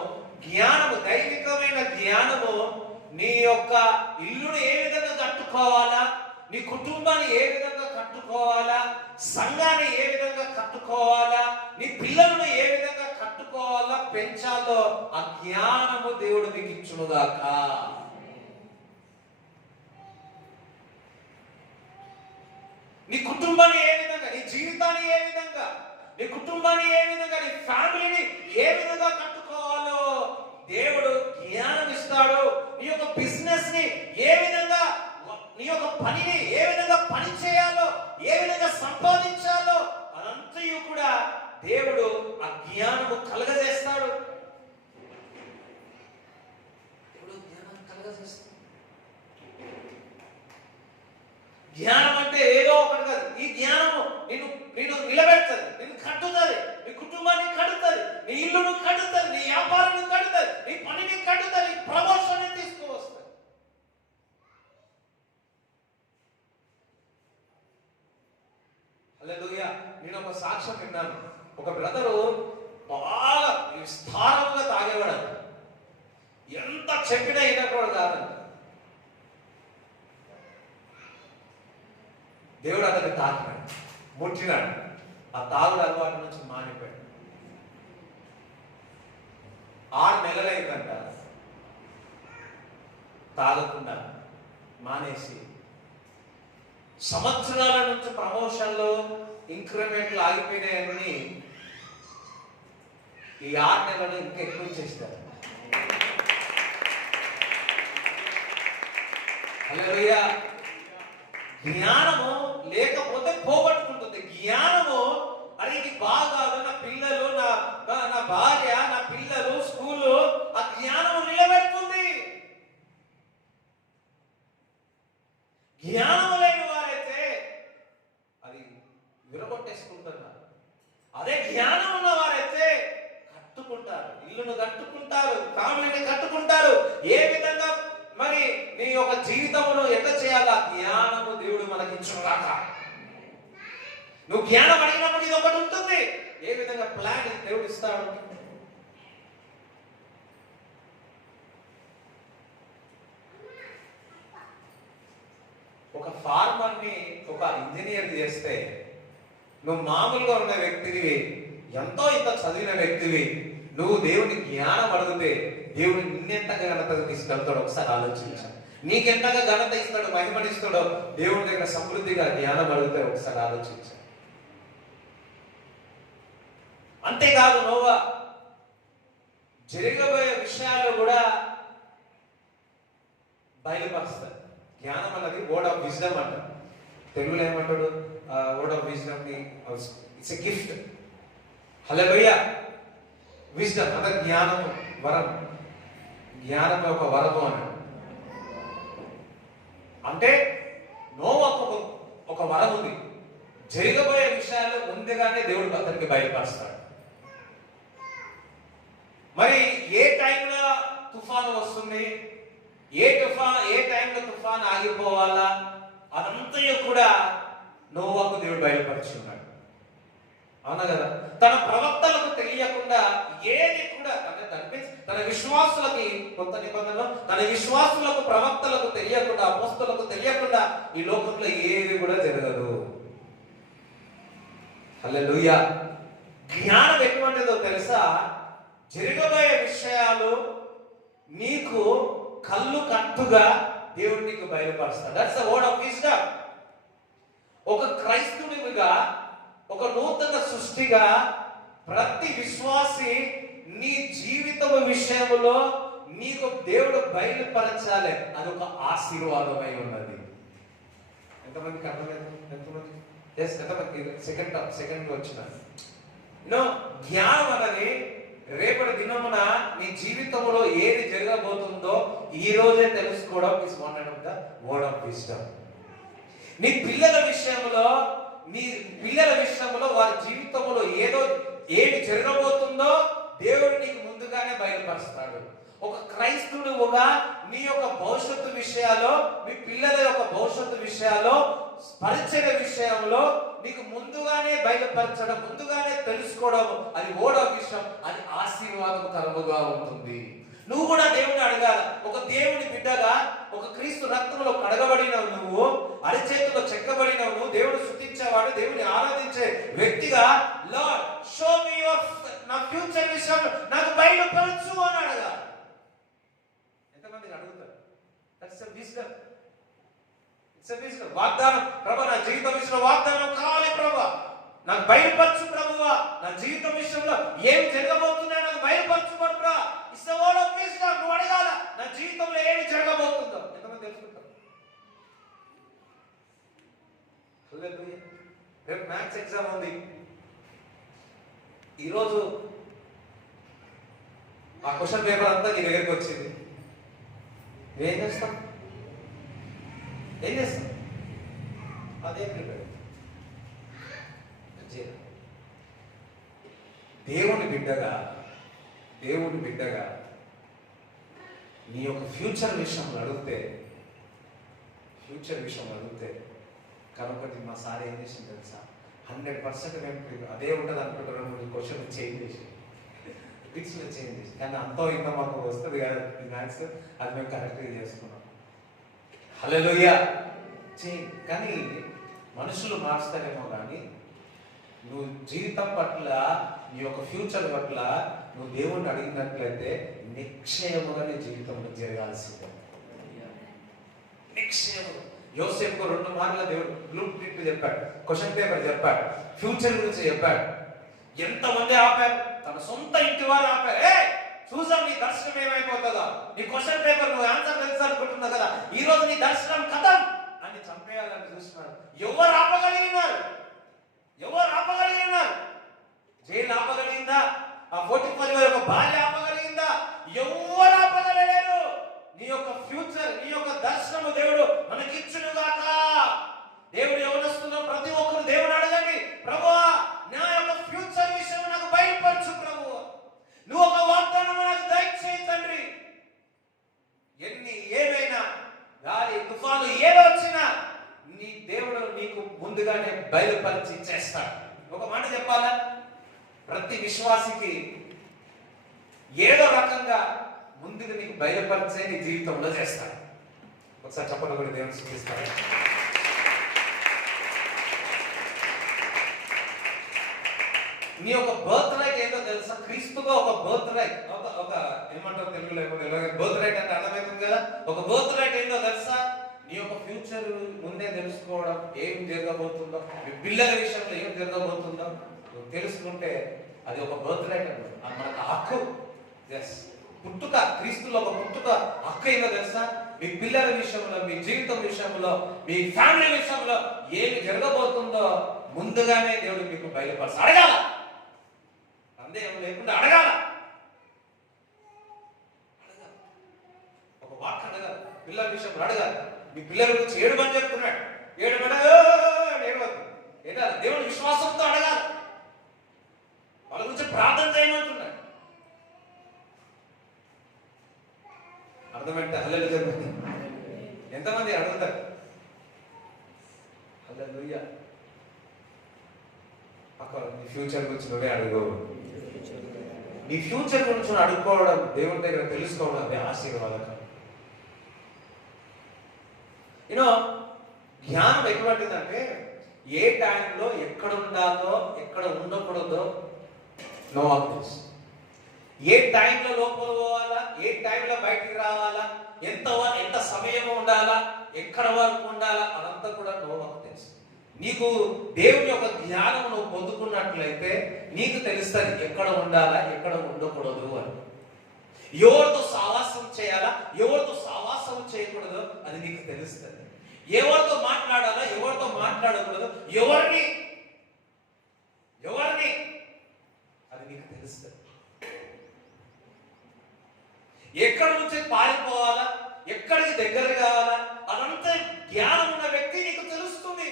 జ్ఞానము, దైవికమైన జ్ఞానము నీ యొక్క ఇల్లును ఏ విధంగా కట్టుకోవాలా, నీ కుటుంబాన్ని ఏ విధంగా కట్టుకోవాలా, సంఘాన్ని ఏ విధంగా కట్టుకోవాలా, నీ పిల్లలను ఏ విధంగా కట్టుకోవాలా, పెంచాలో ఆ జ్ఞానము దేవుడు మీకు ఇచ్చునుగాక. నీ కుటుంబాన్ని ఏ విధంగా, నీ జీవితాన్ని ఏ విధంగా, నీ కుటుంబాన్ని ఏ విధంగా, నీ ఫ్యామిలీని ఏ విధంగా కట్టుకోవాలో దేవుడు జ్ఞానం ఇస్తాడు. నీ యొక్క బిజినెస్ ని ఏ విధంగా, నీ యొక్క పనిని ఏ విధంగా పని చేయాలో, ఏ విధంగా సంపాదించాలో అదంతయు కూడా దేవుడు ఆ జ్ఞానము కలగజేస్తాడు. దేవుడు జ్ఞానం కలగజేస్తాడు. జ్ఞానం అంటే ఏదో ఒకటి కాదు. ఈ జ్ఞానము నిన్ను నిలబెడుతుంది, నిన్ను కట్టుతుంది, నీ కుటుంబాన్ని కడుతుంది, నీ ఇల్లును కడుతుంది, నీ వ్యాపారాన్ని కడుతుంది, నీ పనిని కడుతుంది, నీ ప్రమోషన్ తీసుకువస్తుంది. హల్లెలూయా. నేను ఒక సాక్ష్యం విన్నాను. ఒక బ్రదరు బాగా విస్తారంగా తాగేవాడు. ఎంత చెప్పినా వినకూడదు కాదు. దేవుడు అతన్ని తాకినాడు, ముట్టినాడు. ఆ తాగుడు అలవాటు నుంచి మానిపోయాడు. 6 నెలలైందంట తాగకుండా మానేసి. సంవత్సరాల నుంచి ప్రమోషన్లు, ఇంక్రిమెంట్లు ఆగిపోయినాయని ఈ 6 నెలలు ఇంకా ఎక్కువ చేస్తారు. హల్లెలూయా. జ్ఞానము లేకపోతే పోగొట్టుకుంటుంది. జ్ఞానము, అరే ఇది బాగా నా పిల్లలు, నా భార్య, నా పిల్లలు, స్కూలు, ఆ జ్ఞానము నిలబెడుతుంది. జ్ఞానము లేని వారైతే అది విరగొట్టేసుకుంటున్నారు. అదే జ్ఞానం ఉన్న వారైతే కట్టుకుంటారు, ఇల్లును కట్టుకుంటారు, ఫ్యామిలీని కట్టుకుంటారు. ఏ విధంగా మరి నీ యొక్క జీవితంలో ఎట్లా చేయాలా, జ్ఞానము దేవుడు మనకిచ్చుగాక. నువ్వు జ్ఞానం అడిగినప్పుడు ఇది ఒకటి ఉంటుంది. ఏ విధంగా ప్లాన్ దేవుడు ఇస్తాడు. ఒక ఫార్మర్ని ఒక ఇంజనీర్ చేస్తే, నువ్వు మామూలుగా ఉన్న వ్యక్తివి, ఎంతో ఇంత చదివిన వ్యక్తివి, నువ్వు దేవుని జ్ఞానం అడిగితే దేవుడు నిన్నెంతగా ఘనతగా తీసుకెళ్తాడో ఒకసారి ఆలోచించు. నీకెంతగా ఘనత ఇస్తాడో, మహిమనిస్తాడో దేవుడి దగ్గర సమృద్ధిగా జ్ఞానం అడిగితే ఒకసారి ఆలోచించు. అంతేకాదు, నోవా జరగబోయే విషయాలు కూడా బయలుపరుస్తాడు. జ్ఞానం అన్నది వర్డ్ ఆఫ్ విజ్డమ్ అంటారు. తెలుగులో ఏమంటాడు? వర్డ్ ఆఫ్ విజ్డమ్ ని it's a gift. Hallelujah. Wisdom అంటే జ్ఞానం వరం. జ్ఞానం ఒక వరము అన్నాడు. అంటే నోవాకు ఒక వరం ఉంది. జరగబోయే విషయాలు ముందుగానే దేవుడు అతనికి బయలుపరుస్తాడు. మరి ఏ టైంలో తుఫాను వస్తుంది, ఏ టైంలో తుఫాను ఆగిపోవాలా, అదంతా కూడా నోవాకు దేవుడు బయలుపరుచున్నాడు. అవునా కదా? తన ప్రవక్తలకు తెలియకుండా ఏది కూడా, తన విశ్వాసులకి, కొత్త నిబంధనలో తన విశ్వాసులకు, ప్రవక్తలకు తెలియకుండా, అపోస్తలకు తెలియకుండా ఈ లోకంలో ఏది కూడా జరగదు. హల్లెలూయా. జ్ఞానం ఎటువంటిదో తెలుసా? జరగబోయే విషయాలు నీకు కళ్ళు కట్టుగా దేవుడు నీకు బయలుపరుస్తాడు. That's the word of wisdom. ఒక క్రైస్తవునిగా, ఒక నూతన సృష్టిగా ప్రతి విశ్వాసి నీ జీవితం విషయంలో నీకు దేవుడు బయలుపరచాలి. అది ఒక ఆశీర్వాదమై ఉన్నది. ఎంతమందికి అర్థమైంది? ఎంతమంది? ఎంతమంది సెకండ్ వచ్చిన జ్ఞానం అన్నది రేపటి దినమున నీ జీవితంలో ఏది జరగబోతుందో ఈ రోజే తెలుసుకోవడం is one of the word of wisdom. నీ పిల్లల విషయంలో వారి జీవితంలో ఏమి జరగబోతుందో దేవుడు నీకు ముందుగానే బయలుపరుస్తాడు. ఒక క్రైస్తవుడుగా నీ యొక్క భవిష్యత్తు విషయాల్లో, మీ పిల్లల యొక్క భవిష్యత్తు విషయాల్లో, పరిచయ విషయంలో నీకు ముందుగానే బయలుపరచడం, ముందుగానే తెలుసుకోవడం, అది ఓడ విషయం, అది ఆశీర్వాదకరముగా ఉంటుంది. నువ్వు కూడా దేవుని అడగాల. ఒక దేవుని బిడ్డగా, ఒక క్రీస్తు రక్తంలో కడగబడినవు నువ్వు, అరిచేతుల్లో చెక్కబడినవు నువ్వు, దేవుడు స్తుతించేవాడు, దేవుని ఆరాధించే వ్యక్తిగా, లార్డ్ షో మీ యువర్ నా ఫ్యూచర్ విషయం నాకు బయలుపరచు అని అడగాలి. ఎంతమంది అడుగుతారు? That's a wisdom. It's a wisdom. వాగ్దానం, ప్రభువా నా జీవితం విషయంలో వాగ్దానం కావాలి ప్రభువా, నాకు బయలుపరచు ప్రభువా, నా జీవితం విషయంలో ఏం జరగబోతుందో నాకు బయలుపరచు ప్రభువా. It's a word of wisdom. నువ్వు అడగాల, నా జీవితంలో ఏమి జరగబోతుందో. ఎంతమంది తెలుసుకుంటారు? హల్లెలూయా. రేపు మ్యాథ్స్ ఎగ్జామ్ ఉంది. ఈరోజు ఆ క్వశ్చన్ పేపర్ అంతా నీ దగ్గరికి వచ్చింది. ఏం చేస్తాం? అదే ప్రిపేర్. దేవుని బిడ్డగా నీ యొక్క ఫ్యూచర్ విషయంలో అడిగితే కనుక మా సార్ ఏం చేసింది తెలుసా, 100% మేము అదే ఉంటుంది అనుకుంటున్నాం. క్వశ్చన్ చేంజ్ చేసి పిక్స్లో చేంజ్ చేసి, కానీ అంతో ఇంత మాకు వస్తుంది కదా మ్యాథ్స్, అది మేము కరెక్ట్గా చేసుకున్నాం. హల్లెలూయా. కానీ మనుషులు మార్చుతారేమో, కానీ నువ్వు జీవితం పట్ల, నీ యొక్క ఫ్యూచర్ పట్ల నువ్వు దేవుణ్ణి అడిగినట్లయితే నిశ్చయముగా నీ జీవితంలో జరగాల్సిందే. నిశ్చయం. యోసేపుకు 2 మార్లు దేవుడు బ్లూ ప్రింట్ చెప్పాడు, క్వశ్చన్ పేపర్ చెప్పాడు, ఫ్యూచర్ గురించి చెప్పాడు. ఎంతమంది ఆపారు? తన సొంత ఇంటి వారు ఆపారు. చూసాం నీ దర్శనం ఏమైపోతుందో, నీ క్వశ్చన్ పేపర్ నువ్వు ఆన్సర్ తెలుసు అనుకుంటున్నావు కదా, ఈ రోజు నీ దర్శనం కథం అని చంపేయాలని చూస్తున్నారు. ఎవరు ఆపగలిగినారు? జైలు ఆపగలిగిందా? ఆ 44 యొక్క భార్య ఆపగలిగిందా? ఎవరు ఆపగలలేరు. నీ యొక్క ఫ్యూచర్, నీ యొక్క దర్శనము దేవుడు మనకిచ్చును గాక. దేవుడు ఎవరొస్తుందో ప్రతి ఒక్కరు దేవుడు అడగండి, ప్రభువా నా యొక్క ఫ్యూచర్ విషయం నాకు బయలుపరచు ప్రభువా, నువ్వు ఒక వాగ్దానం నాకు దయచేయి తండ్రి. ఏమైనా గాలి తుఫాను ఏదొచ్చినా నీ దేవుడు నీకు ముందుగానే బయలుపరిచి చేస్తాడు. ఒక మాట చెప్పాలా, ప్రతి విశ్వాసికి ఏదో రకంగా ముందుగా నీకు బయలుపరిచే నీ జీవితంలో చేస్తాడు. ఒకసారి చెప్పండి కూడా దేవుని స్తుతిస్తాడు. నీ యొక్క బర్త్ రైట్ ఏంటో తెలుసా? క్రీస్తుగా ఒక బర్త్ రైట్, ఒక ఏమంటారు తెలుగులో, బర్త్ రైట్ అంటే అర్థమవుతుంది కదా. ఒక బర్త్ రైట్ ఏంటో తెలుసా? నీ యొక్క ఫ్యూచర్ ముందే తెలుసుకోవడం, ఏం జరగబోతుందో, మీ పిల్లల విషయంలో ఏం జరగబోతుందో తెలుసుకుంటే అది ఒక బర్త్ రైట్ అండి. మనకు హక్కు. పుట్టుక, క్రీస్తులో ఒక పుట్టుక హక్కు ఏంటో తెలుసా? మీ పిల్లల విషయంలో, మీ జీవితం విషయంలో, మీ ఫ్యామిలీ విషయంలో ఏమి జరగబోతుందో ముందుగానే దేవుడు మీకు బయలుపరచ. అడగాల, సందేహం లేకుండా అడగాల. ఒక వాక్ అడగాలి, పిల్లల విషయంలో అడగాలి. మీ పిల్లల గురించి ఏడమని చెప్తున్నాడు, ఏడవద్దు. దేవుడు విశ్వాసంతో అడగాలి. వాళ్ళ గురించి ప్రార్థన చేయమంటున్నాడు. అర్థమంటే హల్లెలూయా. ఎంతమంది అడుగుతారు? హల్లెలూయా. నీ ఫ్యూచర్ గురించి నువ్వే అడుగు. నీ ఫ్యూచర్ గురించి అడుక్కోవడం, దేవుని దగ్గర తెలుసుకోవడం, అది ఆశీర్వాదం. జ్ఞానం ఎటువంటిదంటే ఏ టైంలో ఎక్కడ ఉండాలో, ఎక్కడ ఉండకూడదో నో ఆఫ్. ఏ టైంలో లోపల పోవాలా, ఏ టైంలో బయటికి రావాలా, ఎంత సమయం ఉండాలా, ఎక్కడ వరకు ఉండాలా, అదంతా కూడా నో ఆఫ్ తెలుసు. నీకు దేవుని యొక్క జ్ఞానం నువ్వు పొందుకున్నట్లయితే నీకు తెలుస్తుంది ఎక్కడ ఉండాలా, ఎక్కడ ఉండకూడదు అని. ఎవరితో సావాసం చేయాలా, ఎవరితో సావాసం చేయకూడదు అది నీకు తెలుస్తుంది. ఎవరితో మాట్లాడాలా, ఎవరితో మాట్లాడకూడదు, ఎవరిని అది నీకు తెలుస్తుంది. ఎక్కడికి దగ్గర కావాలా, అదంతా జ్ఞానం ఉన్న వ్యక్తి నీకు తెలుస్తుంది.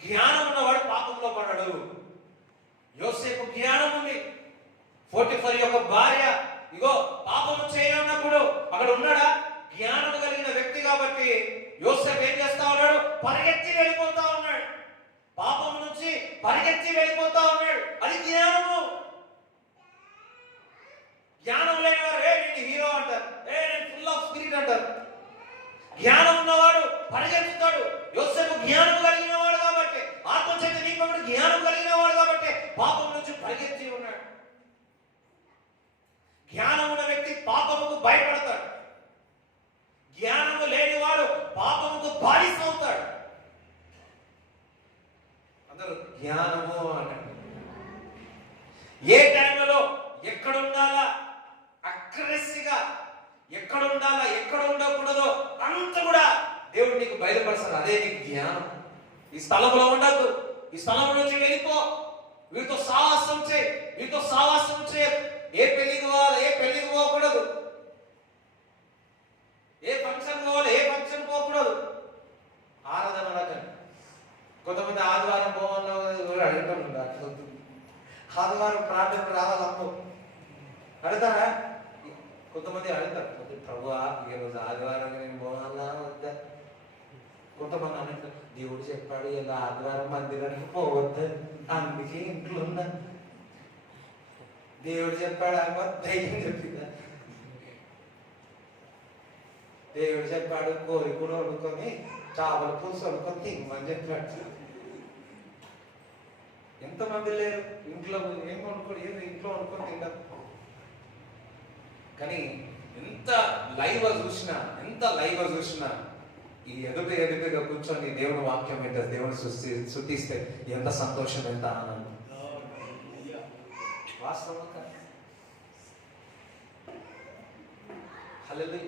జ్ఞానం ఉన్నవాడు పాపంలో పడడు. యోసేపు జ్ఞానం ఉంది. 44 యొక్క భార్య ఇగో పాపము చేయనప్పుడు అక్కడ ఉన్నాడా? జ్ఞానం కలిగిన వ్యక్తి కాబట్టి యోసేపు ఏం చేస్తా ఉన్నాడు? పరిగెత్తి వెళ్ళిపోతా ఉన్నాడు. పాపం నుంచి పరిగెత్తి వెళ్ళిపోతా ఉన్నాడు. అది జ్ఞానము. జ్ఞానం లేని వారు నేను హీరో అంటారు, నేను ఫుల్ ఆఫ్ స్పిరిట్ అంటారు. జ్ఞానం ఉన్నవాడు పరిగెత్తుతాడు. యోసేపు జ్ఞానం కలిగిన వాడు కాబట్టి, ఆత్మచైతన్యం జ్ఞానం కలిగిన వాడు కాబట్టి పాపం నుంచి పరిగెత్తి ఉన్నాడు. జ్ఞానం ఉన్న వ్యక్తి పాపముకు భయపడతాడు. జ్ఞానము లేనివాడు పాపముకు బానిసవుతాడు. అందరూ జ్ఞానము అన్నాడు. ఏ టైంలో ఎక్కడ ఉండాలా, అక్రెసిగా ఎక్కడ ఉండాలా, ఎక్కడ ఉండకూడదో అంత కూడా దేవుడు నీకు బయలుపరుస్తాడు. అదే నీకు జ్ఞానం. ఈ స్థలంలో ఉండద్దు, ఈ స్థలం నుంచి వెళ్ళిపో, వీరితో సావాసం చేయి, వీరితో సావాసం చేయదు. ఏ పెళ్లికి పోవాలి, ఏ పెళ్లికి పోకూడదు, ఏ ఫంక్షన్ పోవాలి, ఏ ఫంక్షన్ పోకూడదు. ఆరాధన అడగండి. కొంతమంది ఆదివారం పోవాలో అడుగుతారు, ఆదివారం ప్రార్థన రావాలమ్మో అడుగుతారా? కొంతమంది అడుగుతారు, ప్రభువా ఈరోజు ఆదివారం నేను పోవాలా వద్దా? కొంతమంది అంటారు, దేవుడు చెప్పాడు ఇలా ఆదివారం మందిరానికి పోవద్దు, అందుకే ఇంట్లో ఉన్నా. దేవుడు చెప్పాడు దయ్యం చెప్పిందా? దేవుడు చెప్పాడు కోరికూర వండుకొని చేపల పులుసు వండుకొని తినమని చెప్పాడు. ఎంతమంది లేరు ఇంట్లో ఏం వండుకోడు, ఏదో ఇంట్లో వండుకొని తింటారు. కానీ ఎంత లైవ్ చూసినా ఈ ఎదుటిగా కూర్చొని దేవుని వాక్యం ఏంటో దేవుని శుద్ధిస్తే ఎంత సంతోషం, ఎంత ఆనందం. వాస్తవం హల్లెలూయా.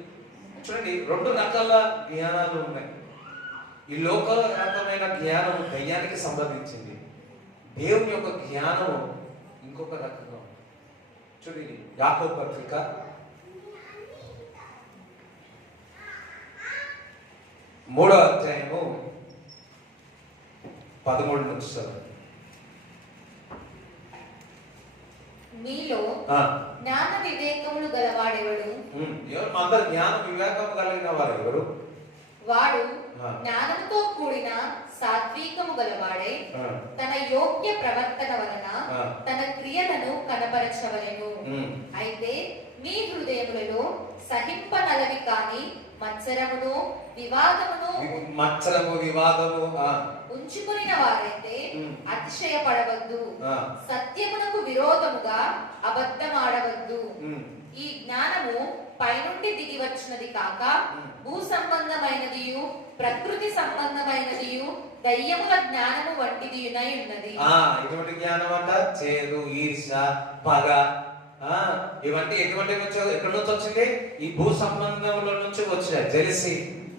చూడండి, 2 రకాల జ్ఞానాలు ఉన్నాయి. ఈ లోక రకమైన జ్ఞానం దయ్యానికి సంబంధించింది. దేవుని యొక్క జ్ఞానం ఇంకొక రకంగా ఉంది. చూడండి, యాకోబు పత్రిక 3వ అధ్యాయము 13 నుంచి చదువు. మీలో జ్ఞాన వివేకములు గలవాడెవడు? ఎవరు? అందరు జ్ఞాన వివేకము కలిగిన వారు ఎవరు? వాడు జ్ఞానముతో కూడిన సాత్వికము గలవాడే తన యోగ్య ప్రవర్తన వలన తన క్రియలను కనపరచవలెను. అయితే మీ హృదయములలో సహింపనలవి కాని మత్సరము వివాదము ఉంచుకుని వారైతే అతిశయపడవద్దు. సత్యమునకు విరోధముగా అబద్ధమాడవద్దు. ఈ జ్ఞానము పైనుండి దిగి వచ్చినది కాక భూ సంబంధమైనదియు ప్రకృతి సంబంధమైనదియు దయ్యముల జ్ఞానము వంటిదియునై ఉన్నది. ఇటువంటి జ్ఞానం అంట చేదు, ఈర్ష, పగ, ఇవన్నీ ఎటువంటి ఎక్కడి నుంచి వచ్చింది? ఈ భూ సంబంధంలో నుంచి వచ్చాయి. జెలసీ,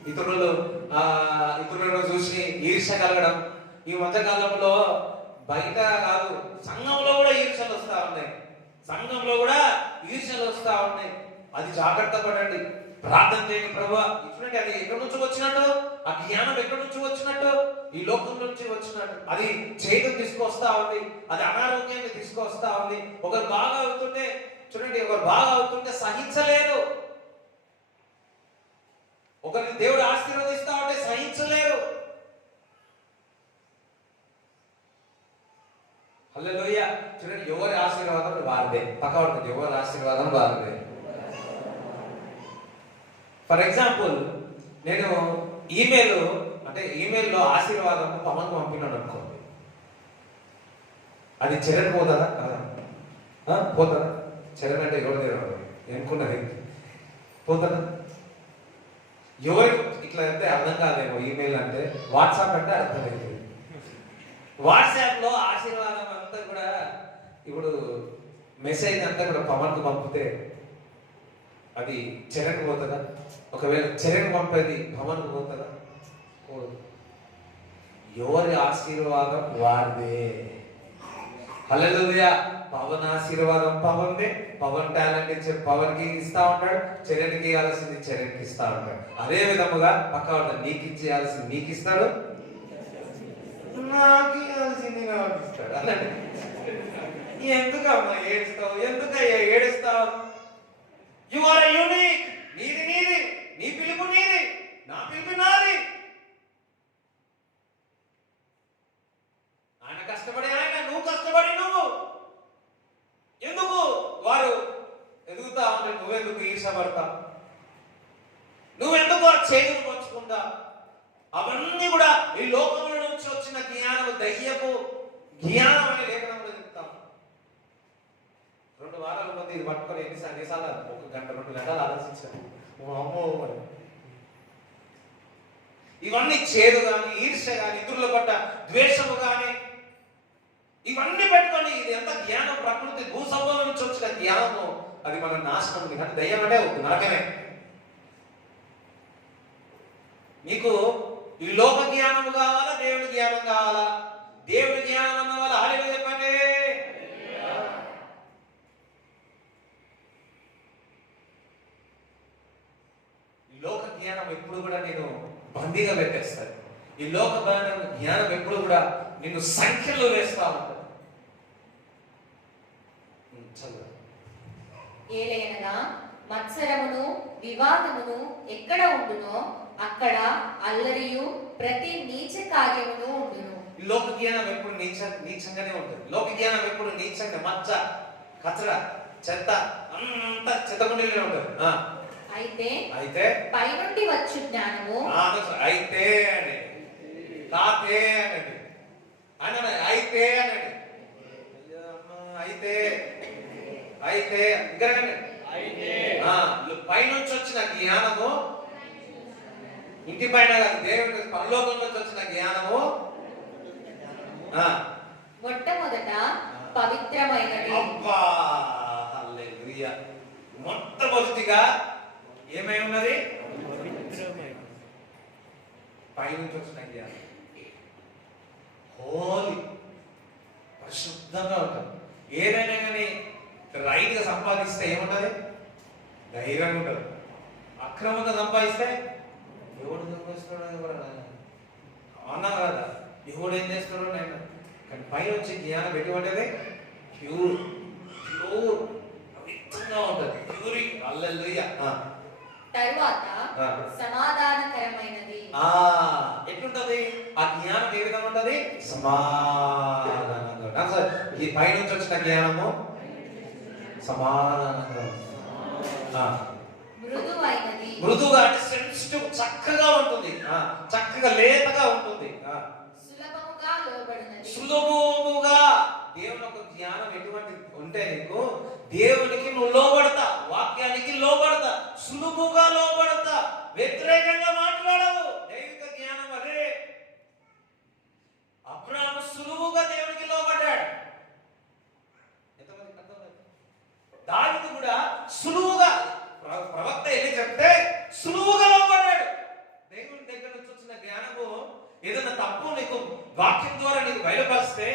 ఇతరులను చూసి ఈర్ష కలగడం. ఈ మధ్య కాలంలో బయట కాదు, సంఘంలో కూడా ఈర్షలు వస్తా ఉన్నాయి. అది జాగ్రత్త పడండి, ప్రార్థన చేయండి. ప్రభువా చూడండి, అది ఎక్కడి నుంచి వచ్చినట్టు, ఆ జ్ఞానం ఎక్కడి నుంచి వచ్చినట్టు? ఈ లోకం నుంచి వచ్చినట్టు. అది చేదు తీసుకొస్తా ఉంది, అది అనారోగ్యాన్ని తీసుకొస్తా ఉంది. ఒకరు బాగా అవుతుంటే సహించలేరు. ఒకరిని దేవుడు ఆశీర్వదిస్తా ఉంటే సహించలేరు. హల్లెలూయా. చూడండి, ఎవరి ఆశీర్వాదం వారిదే. పక్కవాడు ఎవరి ఆశీర్వాదం వారిదే. ఫర్ ఎగ్జాంపుల్, నేను ఈమెయిల్లో ఆశీర్వాదం పవన్ పంపినాను అనుకోండి, అది చరణ్ పోతుందా? పోతుందా? చరణ్ అంటే ఎవరు తెలియదు అనుకున్నది పోతుందా? ఎవరు ఇట్లా అంటే అర్థం కాదేమో. ఈమెయిల్ అంటే వాట్సాప్ అంటే అర్థమైంది. వాట్సాప్ లో ఆశీర్వాదం అంతా కూడా ఇప్పుడు మెసేజ్ అంతా కూడా పవన్కు పంపితే అది చరణ్ పోతుందా? ఒకవేళ చరణ్ పంపేది పవన్కు పోతుందా? ఎవరి ఆశీర్వాదం వారిదే. హల్లెలూయా. పవన్ ఆశీర్వాదం పవన్దే, పవన్ టాలెంట్ ఇచ్చే పవన్ కి ఇస్తా ఉంటాడు, చరణ్కి ఇవ్వాల్సింది చరణ్కి ఇస్తా ఉంటాడు. అదే విధముగా పక్క నీకు ఇచ్చేయాల్సింది నీకు ఇస్తాడు, నాకు ఇవ్వాల్సింది నాకు ఇస్తాడు. అలాంటి ఎందుకమ్మా ఏడుస్తావు, ఎందుకయ్యా ఏడుస్తావు? You are unique. నీది నీది, నీ పిలుపు నీది, నా పిలుపు నాది. ఆయన కష్టపడి ఆయన, నువ్వు కష్టపడి నువ్వు. ఎందుకు వారు ఎదుగుతా ఉంటే నువ్వెందుకు ఈర్షపడతావు? నువ్వెందుకు వారు చేతులు పంచుకుంటా? అవన్నీ కూడా ఈ లోకంలో నుంచి వచ్చిన జ్ఞానం, దయ్యపు జ్ఞానం అనే లేఖనంలో చెప్తాం. 2 వారాల మంది ఇది పట్టుకొని ఎన్నిసార్లు 1 గంట 2 గంటలు ఆలోచించాను. అమ్మో, ఇవన్నీ చేదు కానీ, ఈర్ష కానీ, ఇతరుల పట్ల ద్వేషము కానీ, ఇవన్నీ పెట్టుకొని ఇది ఎంత జ్ఞానం, ప్రకృతి భూసంభవం నుంచి వచ్చిన జ్ఞానము, అది మన నాశనం ఉంది. కానీ దయ్యం అంటే ఒక నరకమే. నీకు ఈ లోక జ్ఞానము కావాలా, దేవుడి జ్ఞానం కావాలా? దేవుడి జ్ఞానం అన్న వాళ్ళ హల్లెలూయా చెప్పండి. ఈ లోక జ్ఞానం ఎప్పుడు కూడా నేను బందీగా పెట్టేస్తాను. ఈ లోక జ్ఞానం ఎప్పుడు కూడా నిన్ను సంఖ్యలో వేస్తా ఉంటుంది. ఏలైనగా మత్సరమును వివాదమును ఎక్కడ ఉండునో అక్కడ అల్లరియు ప్రతి నీచ కార్యమును ఉండును. లోక జ్ఞానం ఎప్పుడు నీచంగానే ఉంటుంది. లోక జ్ఞానం ఎప్పుడు నీచంగా, మచ్చ, కచర, చెత్త అంతా చెత్తకుండీలోనే ఉంటుంది. అయితే పైనుండి వచ్చు జ్ఞానము, అయితే అని తాతే అనండి, అని అయితే అనండి, అయితే అయితే ఇంకా పైనుంచి వచ్చిన జ్ఞానము, ఇంటి పైన దేవుడి పరలోకం నుంచి వచ్చిన జ్ఞానము మొట్టమొదట పవిత్రమైనది. అబ్బా హల్లెలూయా. మొట్టమొదటిగా ఏమై ఉన్నది? పైనుంచి వచ్చిన జ్ఞానం. హోలీ, పరిశుద్ధంగా ఉంటుంది. ఏదైనా కానీ రైట్ గా సంపాదిస్తే ఏముంటది? ధైర్యంగా ఉంటుంది. అక్రమంగా సంపాదిస్తే ఎవడు సంపాదిస్తున్నాడు అన్నా కదా, ఎవడు ఏం చేస్తున్నాడు నేను. కానీ పైన వచ్చే జ్ఞానం ఎటువంటిది? ప్యూర్ ప్యూర్ పవిత్రంగా ఉంటుంది. ప్యూరి హల్లెలూయా. తరువాత సమాధానకరమైనది. ఎట్లుంటది ఆ జ్ఞానం? ఏ విధంగా ఉంటది? సమాధానంగా. ఈ పైనుంచి వచ్చిన జ్ఞానము సమాధానంగా, మృదువైనది. మృదుగా అంటే సెన్సిటివ్, చక్కగా ఉంటుంది, చక్కగా లేతగా ఉంటుంది, సులభముగా లోబడినది. సులభముగా. దేవుని యొక్క జ్ఞానం ఎటువంటి ఉంటే నీకు దేవునికి నువ్వు లోబడతా, వాక్యానికి లోబడతా, సులువుగా లోబడతా, వ్యతిరేకంగా మాట్లాడవు. దైవిక జ్ఞానం అదే. అబ్రాహాము సులువుగా దేవునికి లోబడ్డాడు. ఎంతమందికి అర్థం? దావీదు కూడా సులువుగా, ప్రవక్త వెళ్ళి చెప్తే సులువుగా లోబడ్డాడు. దేవుని దగ్గర నుంచి వచ్చిన జ్ఞానము ఏదైనా తప్పు నీకు వాక్యం ద్వారా నీకు బయలుపరిస్తే,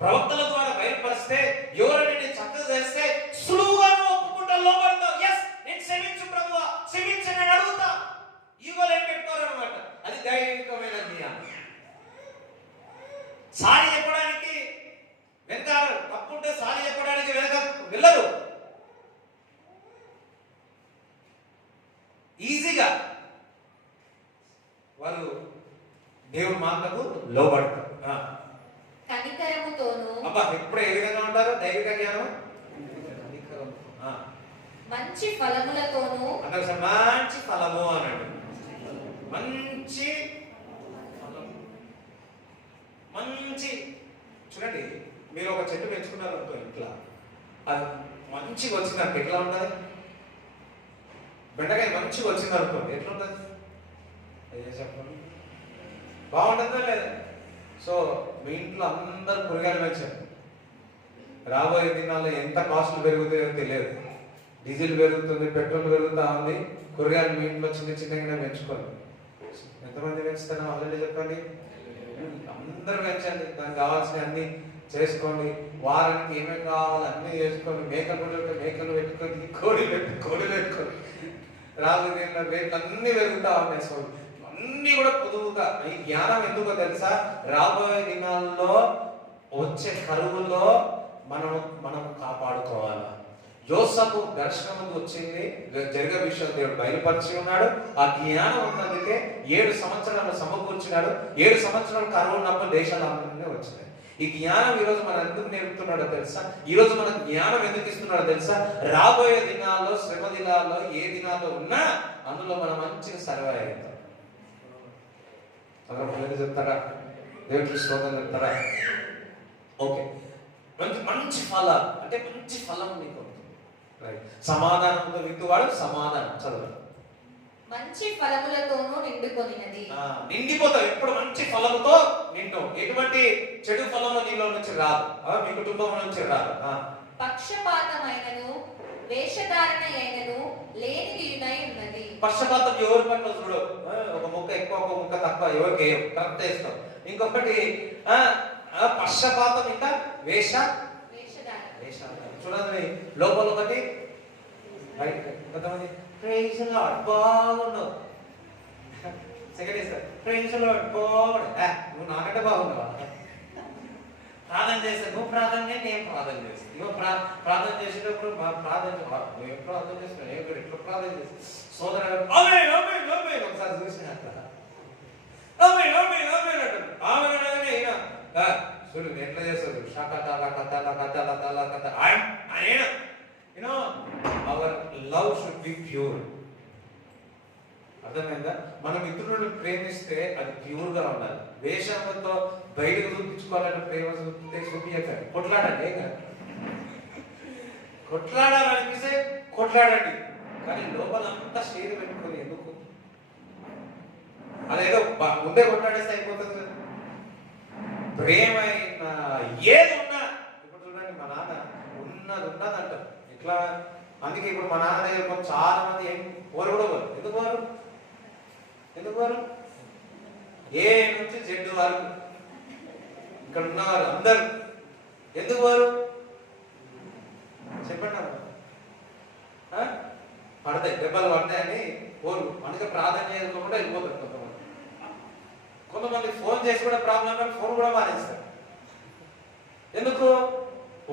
ప్రవక్తల ద్వారా బయలుపరిస్తే, ఎవరైనా నేను చక్కగా చేస్తే సులువుగా ఒప్పుకుంటా, లోబడతావు. ఎస్, నేను క్షమించు ప్రభువా, క్షమించు నేను అడుగుతా. ఈగోలు ఏం పెట్టుకోరు అనమాట. అది దైవికమైన జ్ఞానం. సారీ చెప్పడానికి వెనకారు, తప్పుంటే సారీ చెప్పడానికి వెనక వెళ్ళరు. ఈజీగా వాళ్ళు దేవుడి మాటకు లోబడతారు. కనికరముతోను. అబ్బా, ఎప్పుడు ఏ విధంగా ఉంటారు? దైవిక జ్ఞానం మంచి ఫలములతోను. అంటే మంచి ఫలము అన్నాడు. మంచి ఫలం, మంచి. చూడండి, మీరు ఒక చెట్టు పెంచుకున్నారు అనుకో ఇంట్లో, అది మంచిగా వచ్చిందనుకో ఎట్లా ఉంటుంది? బెండకాయ మంచిగా వచ్చింది అనుకోండి ఎట్లా ఉంటుంది? అయ్యే చెప్పండి, బాగుంటుందా లేదా? సో మీ ఇంట్లో అందరు కూరగాయలు పెంచారు. రాబోయే దినాల్లో ఎంత కాస్ట్లు పెరుగుతాయో తెలియదు. డీజిల్ పెరుగుతుంది, పెట్రోల్ పెరుగుతా ఉంది. కూరగాయలు మీ ఇంట్లో చిన్న చిన్నగానే పెంచుకోండి. ఎంతమంది పెంచుతానో ఆల్రెడీ చెప్పండి. అందరూ పెంచండి. దానికి కావాల్సిన అన్ని చేసుకోండి. వారానికి ఏమేమి కావాలో అన్నీ చేసుకోండి. మేకలు కూడా మేకలు పెట్టుకొని, కోడి పెట్టుకొని రాబోయే రేట్లు అన్నీ పెరుగుతా ఉన్నాయి. సో అన్నీ కూడా పొదువుగా. ఈ జ్ఞానం ఎందుకో తెలుసా? రాబోయే దినాల్లో వచ్చే కరువులో మనం కాపాడుకోవాలి. యోసేపు దర్శనం వచ్చింది, జరిగే విషయం దేవుడు బయలుపరిచి ఉన్నాడు. ఆ జ్ఞానం ఉన్నందుకే 7 సంవత్సరాలు సమకూర్చినాడు. 7 సంవత్సరాలు కరువు ఉన్నప్పుడు దేశాలన్నీ వచ్చినాయి. ఈ జ్ఞానం ఈరోజు మనం ఎందుకు నేర్పుతున్నాడో తెలుసా? ఈరోజు మనకు జ్ఞానం ఎందుకు ఇస్తున్నాడో తెలుసా? రాబోయే దినాల్లో, శ్రమ దినాల్లో, ఏ దినాల్లో ఉన్నా అందులో మనం మంచిగా సర్వైవ్ అవుతాం. పిల్లలు చెప్తారా? దేవుడికి స్తోత్రం చెప్తారా? ఓకే, మంచి ఫలం అంటే మంచి ఫలం నీకు. సమాధానంతో విత్తువాడు సమాధానం. చదువు. మంచి ఫలములతోనూ నిండుకొనినది. నిండిపోతావు ఎప్పుడు మంచి ఫలముతో నిండు. ఎటువంటి చెడు ఫలము నీలో నుంచి రాదు, మీ కుటుంబం నుంచి రాదు. పక్షపాతమైనను వేషధారణ అయినను లేనిదియునై ఉన్నది. పక్షపాతం ఎవరి పట్ల చూడు. ఒక ముక్క ఎక్కువ ఒక ముక్క తక్కువ ఎవరికి వేయం, కరెక్ట్ వేస్తాం. ఇంకొకటి పక్షపాతం, ఇంకా వేషధారణ. చూడండి, లోపల ఒకటి కొంతమంది ప్రైజ్ లార్డ్ బాగున్నావు, సెకండ్ ఇస్తారు ప్రైజ్ లార్డ్ బాగున్నావు. నువ్వు నాకంటే బాగున్నావా? ప్రార్థన చేస్తే నువ్వు ప్రార్థన చేయి, నేను ప్రార్థన చేస్తాను. నువ్వు ప్రార్థన చేసేటప్పుడు ప్రార్థన నువ్వు ప్రార్థన చేస్తున్నావు, నేను ఎట్లా ప్రార్థన చేస్తాను. సోదరు ఒకసారి చూసిన చూడు ఎట్లా చేస్తాడు. Hour love should be pure. అర్థమైందా? మనం ఇతరులను ప్రేమిస్తే అది ప్యూర్ గా ఉండాలి. వేషంతో బయటకు చూపించుకోవాలంటే ప్రేమ చూపించకండి. కొట్లాడండి, ఏం కాదు. కొట్లాడాలనిపిస్తే కొట్లాడండి, కానీ లోపలంతా షేర్ పెట్టుకొని ఎందుకు? అదేదో ముందే కొట్లాడేస్తే అయిపోతుంది. ప్రేమ ఏది ఉన్నా, ఇప్పుడు చూడండి మా నాన్న ఉన్నదంట ఇట్లా. అందుకే ఇప్పుడు మా నాన్న దగ్గర చాలా మంది ఏం పోరు కూడా పోరు. ఎందుకు పోరు? ఏ నుంచి జెడ్ వరకు ఇక్కడ ఉన్నవారు అందరు ఎందుకు పోరు చెప్పండి. పడతాయి, దెబ్బలు పడతాయని పోరు. అందుకే ప్రార్థన చేసుకోకుండా వెళ్ళిపోతారు. కొంతమంది ఫోన్ చేసి కూడా ప్రాబ్లం, ఫోన్ కూడా మానేస్తారు. ఎందుకు?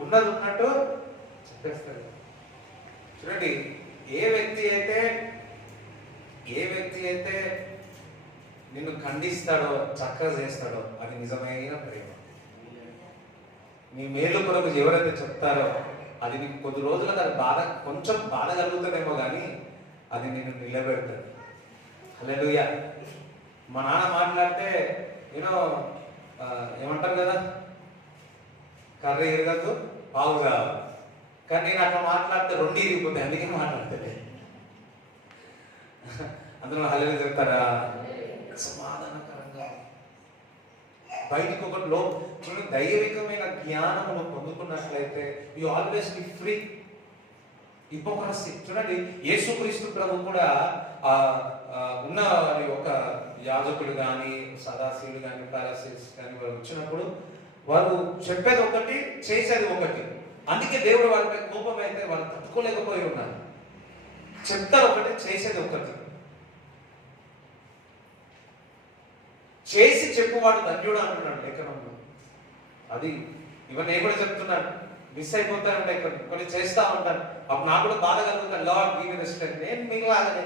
ఉన్నది ఉన్నట్టు చెప్పేస్తారు. చూడండి, ఏ వ్యక్తి అయితే నిన్ను ఖండిస్తాడో, చక్కగా చేస్తాడో అది నిజమైన ప్రేమ. నీ మేలు కొరకు ఎవరైతే చెప్తారో అది నీకు కొద్ది రోజులకు అది కొంచెం బాధ కలుగుతుందేమో కానీ అది నిన్ను నిలబెడతాడు. హల్లెలూయా. మా నాన్న మాట్లాడితే ఏమంటారు కదా, కర్రీ ఇరగద్దు పావు కావాలి. కానీ నేను అట్లా మాట్లాడితే 2 ఇరిగిపోతాయి. అందుకే మాట్లాడతాడు. అందులో హల్లెలూయా చెప్తారా? సమాధానకరంగా బయటికి ఒకటి చూడండి, దైవికమైన జ్ఞానమును పొందుకున్నట్లయితే you always be free. Hypocrisy చూడండి, యేసుక్రీస్తు ప్రభు కూడా ఉన్న వారి ఒక యాజకుడు కానీ, సదాశివుడు కానీ, పారసీస్ కానీ వారు వచ్చినప్పుడు వారు చెప్పేది ఒకటి, చేసేది ఒకటి. అందుకే దేవుడు వారిపై కోపం అయితే వారు తట్టుకోలేకపోయి ఉన్నారు. చెప్తారు ఒకటి, చేసేది ఒకటి. చేసి చెప్పువాడు ధన్యుడు అంటున్నాడు లేఖనంలో. అది ఇవన్నీ నేను కూడా చెప్తున్నాను. మిస్ అయిపోతానంటే కొన్ని చేస్తా ఉంటాను. అప్పుడు నాకు కూడా బాధ కలుగుతాను. Lord give me the strength. నేను మిగలాగనే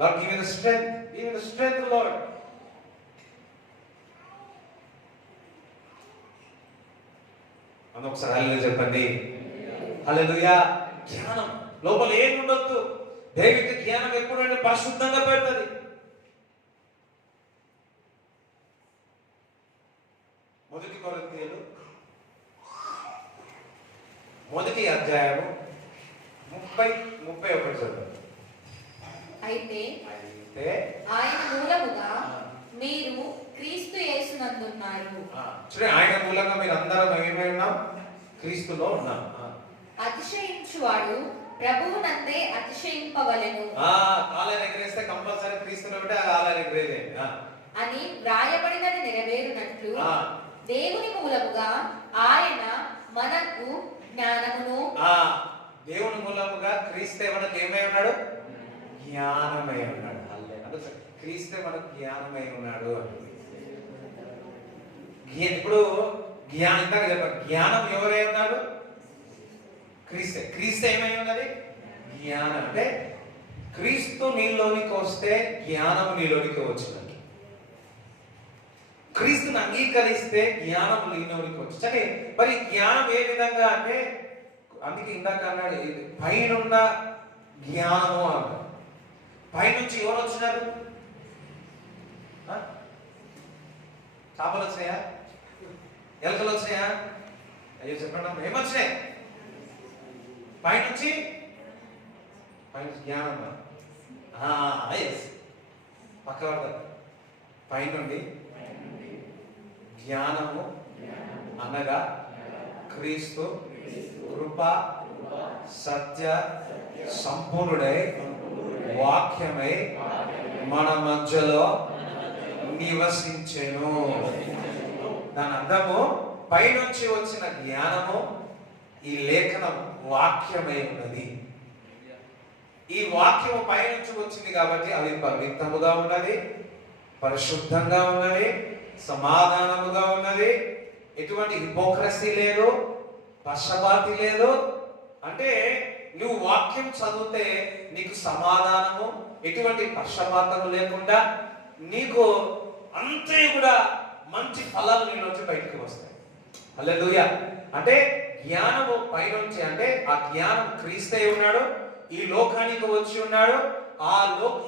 Lord give me the strength, give me the strength Lord. అని ఒకసారి హల్లెలూయా చెప్పండి. హల్లెలూయా. జ్ఞానం లోపల ఏముండొద్దు. దైవిక జ్ఞానం ఎప్పుడైనా పరిశుద్ధంగా పెడుతుంది. మొదటి కొరింథీయులు 1వ అధ్యాయము 30-31 చదువు. అయితే ఆయన మూలముగా మీరు క్రీస్తు యేసునందున్నారు. చూడండి, ఆయన మూలంగా మీరు అందరం ఏమై ఉన్నాం? క్రీస్తులో ఉన్నాం. అతిశయించువాడు ప్రభువునందే అతిశయింపవలెను. కాలాన్ని ఎగరేస్తే కంపల్సరీ క్రీస్తులో ఉంటే ఆ కాలాన్ని ఎగరేదే. అని వ్రాయబడినది నెరవేరునట్లు ఆ. దేవుని మూలముగా ఆయన మనకు జ్ఞానమును దేవుని మూలముగా క్రీస్తే మనకు ఏమై ఉన్నాడు? జ్ఞానమై ఉన్నాడు. అంటే క్రీస్తే మనకు జ్ఞానమై ఉన్నాడు అంటే ఇప్పుడు జ్ఞానం ఇందాక చెప్పారు. జ్ఞానం ఎవరై ఉన్నారు? క్రీస్తే. క్రీస్తే ఏమై ఉన్నది? జ్ఞానం. అంటే క్రీస్తు నీలోనికి వస్తే జ్ఞానం నీలోనికి వచ్చినట్టు. క్రీస్తుని అంగీకరిస్తే జ్ఞానం నీలోనికి వచ్చి. సరే, మరి జ్ఞానం ఏ విధంగా అంటే అందుకే ఇందాక అన్నాడు పైనున్న జ్ఞానము అన్నాడు. పైనుంచి ఎవరు వచ్చినారు? చేపలు వచ్చినాయా? ఎలకలు వచ్చినాయా? అయ్యో చెప్పండి, ఏమొచ్చినాయి? పైనుంచి జ్ఞానం. ఎస్, పక్క పడతారు. పైనుండి జ్ఞానము అనగా క్రీస్తు కృప సత్య సంపూర్ణుడై వాక్యమై మన మధ్యలో నివసించెను. దాని అర్థము పైనుంచి వచ్చిన జ్ఞానము ఈ లేఖనం వాక్యమై ఉన్నది. ఈ వాక్యము పైనుంచి వచ్చింది కాబట్టి అది పవిత్రముగా ఉన్నది, పరిశుద్ధంగా ఉన్నది, సమాధానముగా ఉన్నది. ఎటువంటి హిపోక్రసీ లేదు, పక్షపాతి లేదు. అంటే నువ్వు వాక్యం చదివితే నీకు సమాధానము, ఎటువంటి పక్షపాతము లేకుండా నీకు అంతే కూడా మంచి ఫలాలు నీలోంచి బయటికి వస్తాయి. హల్లెలూయా. అంటే జ్ఞానము పైనుంచి, అంటే ఆ జ్ఞానం క్రీస్తై ఉన్నాడు, ఈ లోకానికి వచ్చి ఉన్నాడు.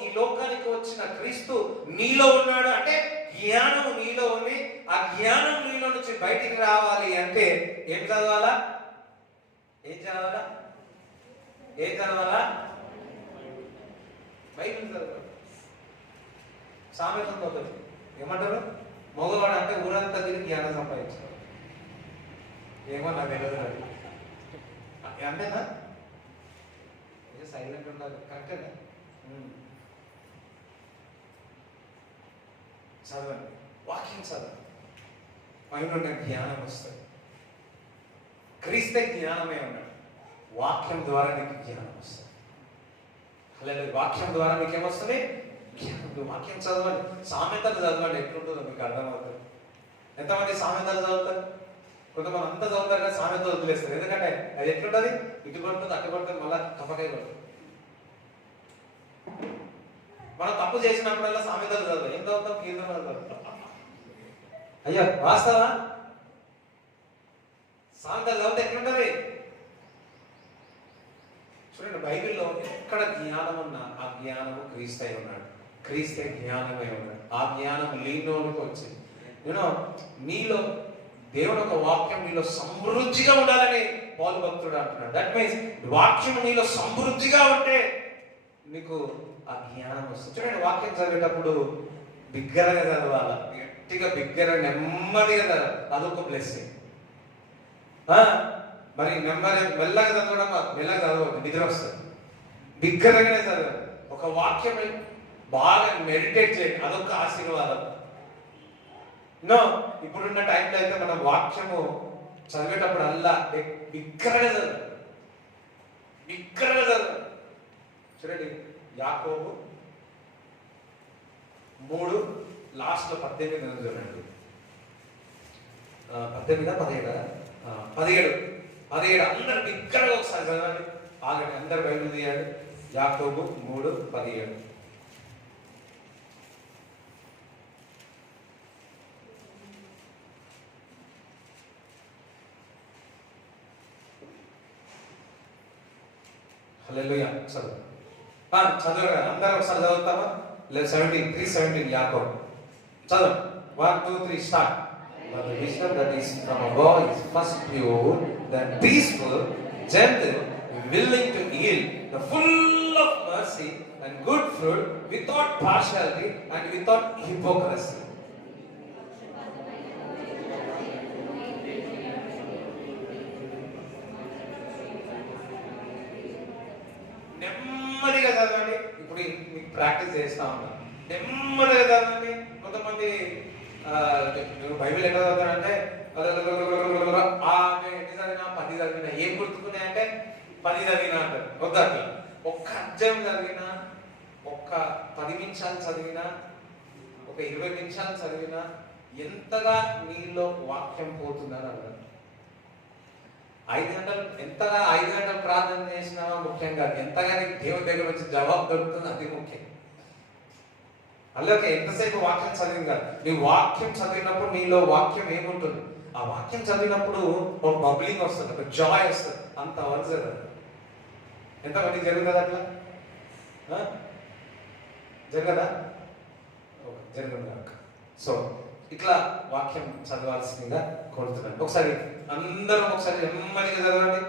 ఈ లోకానికి వచ్చిన క్రీస్తు నీలో ఉన్నాడు. అంటే జ్ఞానము నీలో ఉంది. ఆ జ్ఞానం నీలో నుంచి బయటికి రావాలి అంటే ఏం చదవాలా? ఏం చదవాలా? బైబిల్ చదవాలి. సామెతలు చదవాలి. ఏమంటారు? మగవాడు అంటే ఊరంతా తిరిగి జ్ఞానం సంపాదించారు. ఏమో నాకు తెలియదు. అంతేనా? సైలెంట్ ఉండాలి. కరెక్టేనా? చదవండి, వాక్యం చదవండి, పైన జ్ఞానం వస్తుంది. క్రీస్తే జ్ఞానమే ఉన్నాడు. వాక్యం ద్వారా నీకు జ్ఞానం వస్తుంది. అలాగే వాక్యం ద్వారా మీకు ఏమొస్తుంది? జ్ఞానం. వాక్యం చదవండి, సామెతలు చదవండి. ఎట్లుంటుందో మీకు అర్థమవుతుంది. ఎంతమంది సామెతలు చదువుతారు? కొంతమంది అంతా చదువుతారు కానీ సామెతలు వదిలేస్తారు. ఎందుకంటే అది ఎట్లుంటుంది? ఇటు కొడుతుంది, అటు కొడుతుంది, మళ్ళీ కప్పకాయ కొడుతుంది. మనం తప్పు చేసినప్పుడల్లా సామెతలు చదవాలి. ఏం చదువుతాం? కీర్తనలు చదువుతాం. అయ్యా వాస్తవా? సామెతలు చదివితే ఎట్లుంటది? చూడండి, బైబిల్లో ఎక్కడ జ్ఞానం ఉన్నా ఆ జ్ఞానము క్రీస్తై ఉన్నాడు. క్రీస్తే జ్ఞానమై ఉన్నాడు. ఆ జ్ఞానం నీలోనికి వచ్చింది. నీలో దేవుడు ఒక వాక్యం నీలో సమృద్ధిగా ఉండాలని పౌలు భక్తుడు అంటున్నాడు. దట్ మీన్స్ వాక్యం నీలో సమృద్ధిగా ఉంటే నీకు ఆ జ్ఞానం వస్తుంది. చూడండి, వాక్యం చదివేటప్పుడు బిగ్గరగా చదవాలి, గట్టిగా బిగ్గరగా నెమ్మదిగా చదవాలి. అదొక బ్లెస్సింగ్. మరి మెల్లగా చదవడం, మెల్లగా చదవద్దు, నిద్ర వస్తుంది. బిగ్గరగానే చదవాలి. ఒక వాక్యం బాగా మెడిటేట్ చేయండి, అదొక ఆశీర్వాదం. ఇప్పుడున్న టైంలో అయితే మనం వాక్యము చదివేటప్పుడు అల్లా బిగ్గరగా చదవాలి, బిగ్గరగా చదవాలి. చూడండి, యాకోబు 3 లాస్ట్ లో 18 చూడండి. 17 అందరు బిగ్గరగా ఒకసారి చదవండి. ఆగండి, అందరు బైబిల్ తీయాలి. యాకోబు 3:17. హల్లెలూయా. చదవగా అందరూ ఒకసారి చదువుతామా? 3:17 యాకోబు చదవండి. 1, 2, 3 start. But the wisdom that is from above is first pure, then peaceful, gentle, willing to yield, the full of mercy and good fruit, without partiality and without hypocrisy. నెమ్మదిగా చదవండి. ఇప్పుడు మీకు ప్రాక్టీస్ చేస్తా ఉన్నా. నెమ్మదిగా చదవండి. కొంతమంది బైబిల్ ఎట్లా చదువుతారంటే ఎన్ని చదివినా 10 చదివినా ఏం గుర్తుకున్నాయంటే 10 చదివినా అంటారు. వద్దా అట్లా ఒక్క అధ్యాయం చదివినా, ఒక్క 10 నిమిషాలు చదివినా, ఒక 20 నిమిషాలు చదివినా ఎంతగా నీలో వాక్యం పోతుందని అన్నారు. 5 గంటలు ఎంతగా 5 గంటలు ప్రార్థన చేసినా ముఖ్యంగా ఎంతగా నీకు దేవుని దగ్గర నుంచి జవాబు దొరుకుతుంది అది ముఖ్యం. అలాగే ఎంతసేపు వాక్యం చదివిందా, నీ వాక్యం చదివినప్పుడు నీలో వాక్యం ఏముంటుంది, ఆ వాక్యం చదివినప్పుడు ఒక బబ్లింగ్ వస్తుంది, ఒక జాయ్ వస్తుంది. అంత వరుస ఎంతమంది జరుగుతుంది అట్లా జరగదా? జరుగుతుంది. సో ఇట్లా వాక్యం చదవాల్సిందిగా కోరుతున్నాను. ఒకసారి అందరం ఒకసారి నెమ్మదిగా చదవండి.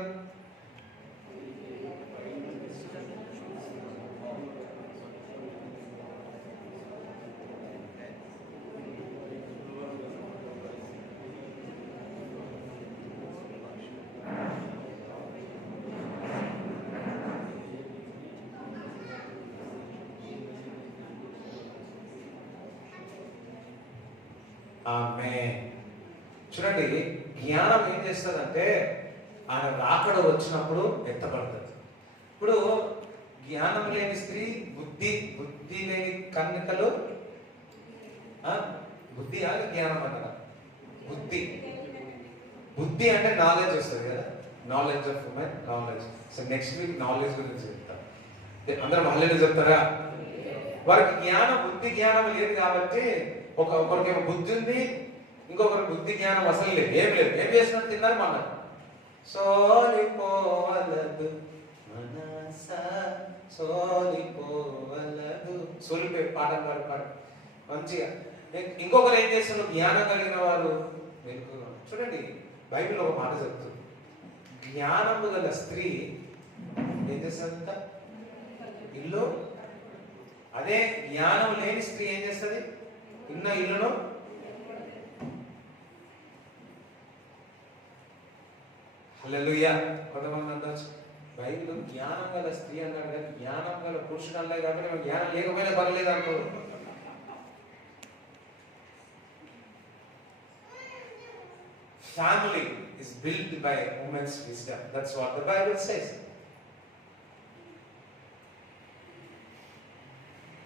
ఆమేన్. చూడండి, జ్ఞానం ఏం చేస్తుందంటే ఆయన రాకడ వచ్చినప్పుడు ఎత్తపడుతుంది. ఇప్పుడు జ్ఞానం లేని స్త్రీ, బుద్ధి లేని కన్యకలు, బుద్ధి అని జ్ఞానం అన్నదా? బుద్ధి అంటే నాలెడ్జ్ వస్తుంది కదా, knowledge of women, knowledge. So next week knowledge గురించి చెప్తాను. అందరం మళ్ళీ చెప్తారా? వారికి బుద్ధి జ్ఞానం లేదు కాబట్టి ఒకరికేమో బుద్ధి ఉంది, ఇంకొకరికి బుద్ధి జ్ఞానం అసలు లేదు. ఏం చేసినట్టు తిన్నారు మన సోలిపోవలదు మనసా సోలిపోవలదు, సోలిపోయి పాటలు పాడు మంచిగా. ఇంకొకరు ఏం చేస్తున్నారు, జ్ఞానం కలిగిన వారు వెనుకున్నారు. చూడండి, బైబిల్ ఒక మాట చెప్తుంది, జ్ఞానము గల స్త్రీ ఏం చేస్తుందంట, ఇల్లు. అదే జ్ఞానం లేని స్త్రీ ఏం చేస్తుంది, ఉన్న ఇల్లును హల్లెలూయా. కొంతమంది అనొచ్చు, బైబిల్ జ్ఞానం గల స్త్రీ అన్నాడు కానీ జ్ఞానం గల పురుషుడు అన్నాడు కాబట్టి జ్ఞానం లేకపోయినా పర్లేదు అనుకో. Family is built by women's wisdom. That's what the Bible says.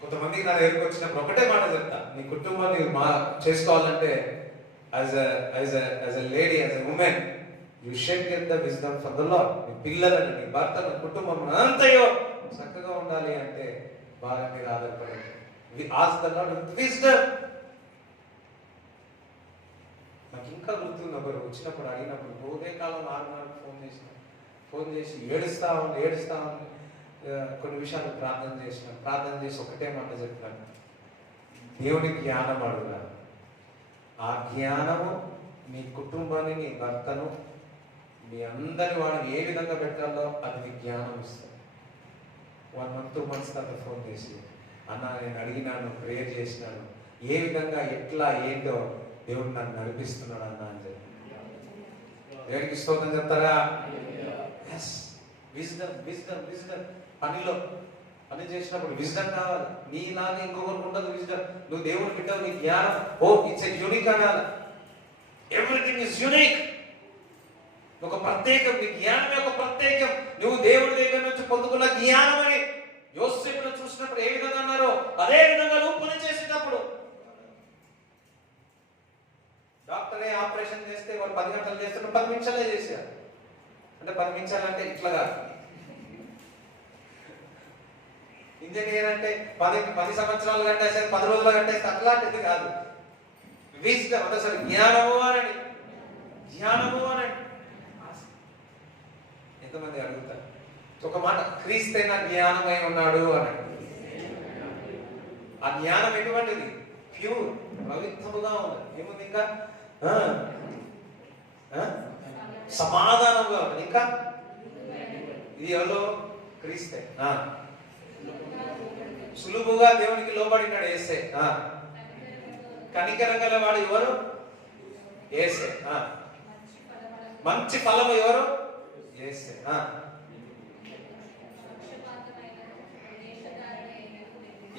కొంతమందికి నా దగ్గరికి వచ్చినప్పుడు ఒకటే మాట చెప్తా, నీ కుటుంబాన్ని చేసుకోవాలంటే as a lady, as a women, you should get the wisdom from the lord. నీ పిల్లలను, నీ భర్తను, కుటుంబం అంతయో చక్కగా ఉండాలి అంటే వారి మీద ఆధారపడండి. Ask the Lord with wisdom. నాకు ఇంకా గుర్తుంది, ఒకరు వచ్చినప్పుడు అడిగినప్పుడు ఉదయకాలం 6 ఫోన్ చేసి ఏడుస్తా ఉంది. కొన్ని విషయాలు ప్రార్థన చేసి ఒకటే మాట చెప్తాను, దేవుని జ్ఞానం అడుగురా. ఆ జ్ఞానము మీ కుటుంబాన్ని, నీ భర్తను, మీ అందరి వాడిని ఏ విధంగా పెట్టాలో అది మీ జ్ఞానం ఇస్తుంది. 1 month 2 months తర్వాత ఫోన్ చేసి, అన్న నేను అడిగినాను, ప్రేయర్ చేసినాను, ఏ విధంగా ఎట్లా ఏంటో దేవుడు నన్ను నడిపిస్తున్నాడు అన్న అని చెప్పి దేవుడికి స్తోత్రం చెప్తారా? విజ్డమ్. పని చేసినప్పుడు విజ్డమ్ కావాలి. నీలాగా ఇంకొకరికి ఉండదు విజ్డమ్. నువ్వు దేవుని బిడ్డవు, నీ జ్ఞానం ఇట్స్ యూనిక్ అనాలి. Everything is unique. ఒక ప్రత్యేకం, నీ జ్ఞానమే ఒక ప్రత్యేకం. నువ్వు దేవుడి దగ్గర నుంచి పొందుకున్న జ్ఞానమని యోసేపును చూసినప్పుడు ఏ విధంగా అన్నారో అదే విధంగా నువ్వు పని చేసేటప్పుడు. డాక్టరే ఆపరేషన్ చేస్తే వాళ్ళు 10 గంటలు చేస్తారు, 10 నిమిషాలే చేశారు. అంటే 10 నిమిషాలంటే ఇట్లాగా. ఇంజనీర్ అంటే 10 సంవత్సరాలు కట్టేస్తారు, 10 రోజులు కట్టేస్తారు, అట్లాంటిది కాదు. విజ్డమ్ అంటే అసలు జ్ఞానము అనండి. ఎంతమంది అడుగుతారు ఒక మాట, క్రీస్తైన జ్ఞానమై ఉన్నాడు అనండి. ఆ జ్ఞానం ఎటువంటిది? ప్యూర్, పవిత్రముగా ఉన్నది. ఏముంది ఇంకా? సమాధానంగా ఉన్నది. ఇంకా ఇది ఎవరో? క్రీస్తే. సులువుగా దేవునికి లోబడినాడు యేసే. కనికరం గల వాడు ఎవరు? యేసే. మంచి ఫలము ఎవరు? యేసే.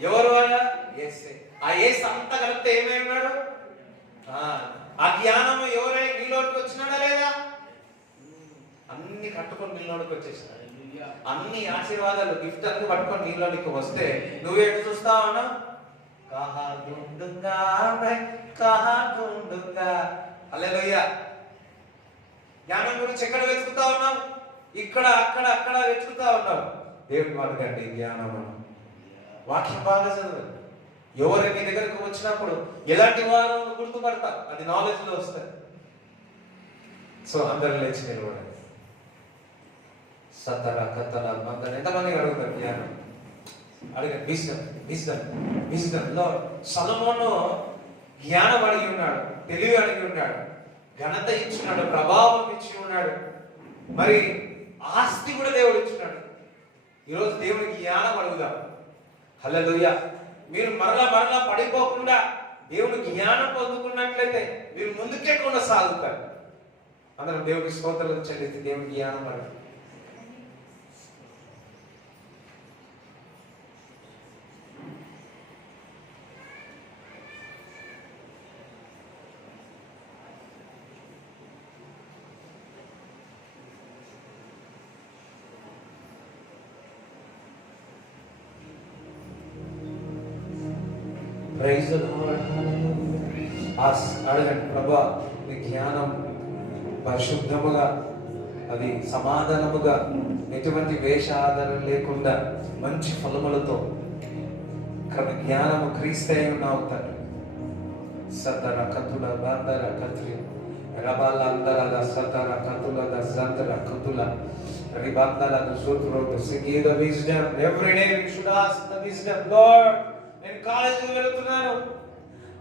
ఎవరు? యేసే. ఆ యేసు అంతా కలిపితే ఏమై ఉన్నాడు? ఆ జ్ఞానం ఎవరై నీలోకి వచ్చినాడా లేదా? అన్ని కట్టుకొని నీలోకి వచ్చేసినాడు. అన్ని ఆశీర్వాదాలు గిఫ్ట్ అన్ని పట్టుకొని నీలోనికి వస్తే నువ్వేంటి చూస్తావు అన్నా? కహా ఢూంఢూంగా మై కహా ఢూంఢూంగా. హల్లెలూయా. జ్ఞానం గురించి ఎక్కడ వెతుకుతా ఉన్నావు? ఇక్కడ అక్కడ అక్కడ వెతుకుతా ఉన్నావు. దేవుని వాడుకండి జ్ఞానం. వాక్యం బాగా చదువు. ఎవరు నీ దగ్గరకు వచ్చినప్పుడు ఎలాంటి వారు గుర్తుపడతా, అది నాలెడ్జ్ లో వస్తుంది. సో అందరూ లేచి నిలబడండి. సతర కతల మందర. ఎంతమంది అడుగుతారు జ్ఞానం? అడగండి. విజ్డమ్ లో సొలొమోను జ్ఞానం అడిగి ఉన్నాడు, తెలివి అడిగి ఉన్నాడు, ఘనత ఇచ్చినాడు, ప్రభావం ఇచ్చి ఉన్నాడు, మరి ఆస్తి కూడా దేవుడు ఇచ్చినాడు. ఈరోజు దేవునికి జ్ఞానం అడుగుదాం. హల్లెలూయా. మీరు మరలా పడిపోకుండా దేవుని జ్ఞానం పొందుకున్నట్లయితే మీరు ముందుకే కొనసాగుతారు. అందరం దేవునికి స్తోత్రాలు చెల్లించి దేవుని జ్ఞానం అడుగు. Praise the Lord. అడగండి, ప్రభా నీ జ్ఞానం పరిశుద్ధముగా, అది సమాధానముగా, ఎటువంటి వేష ఆధారం లేకుండా మంచి ఫలములతో జ్ఞానము క్రీస్తై ఉన్నావు తండ్రి. సతర కతుల బందర కత్రి రబాల అందర సతర కతుల జంతర కతుల రిబందల సూత్ర give the wisdom. Every day we should ask the wisdom. Lord, నేను కాలేజీకి వెళుతున్నాను,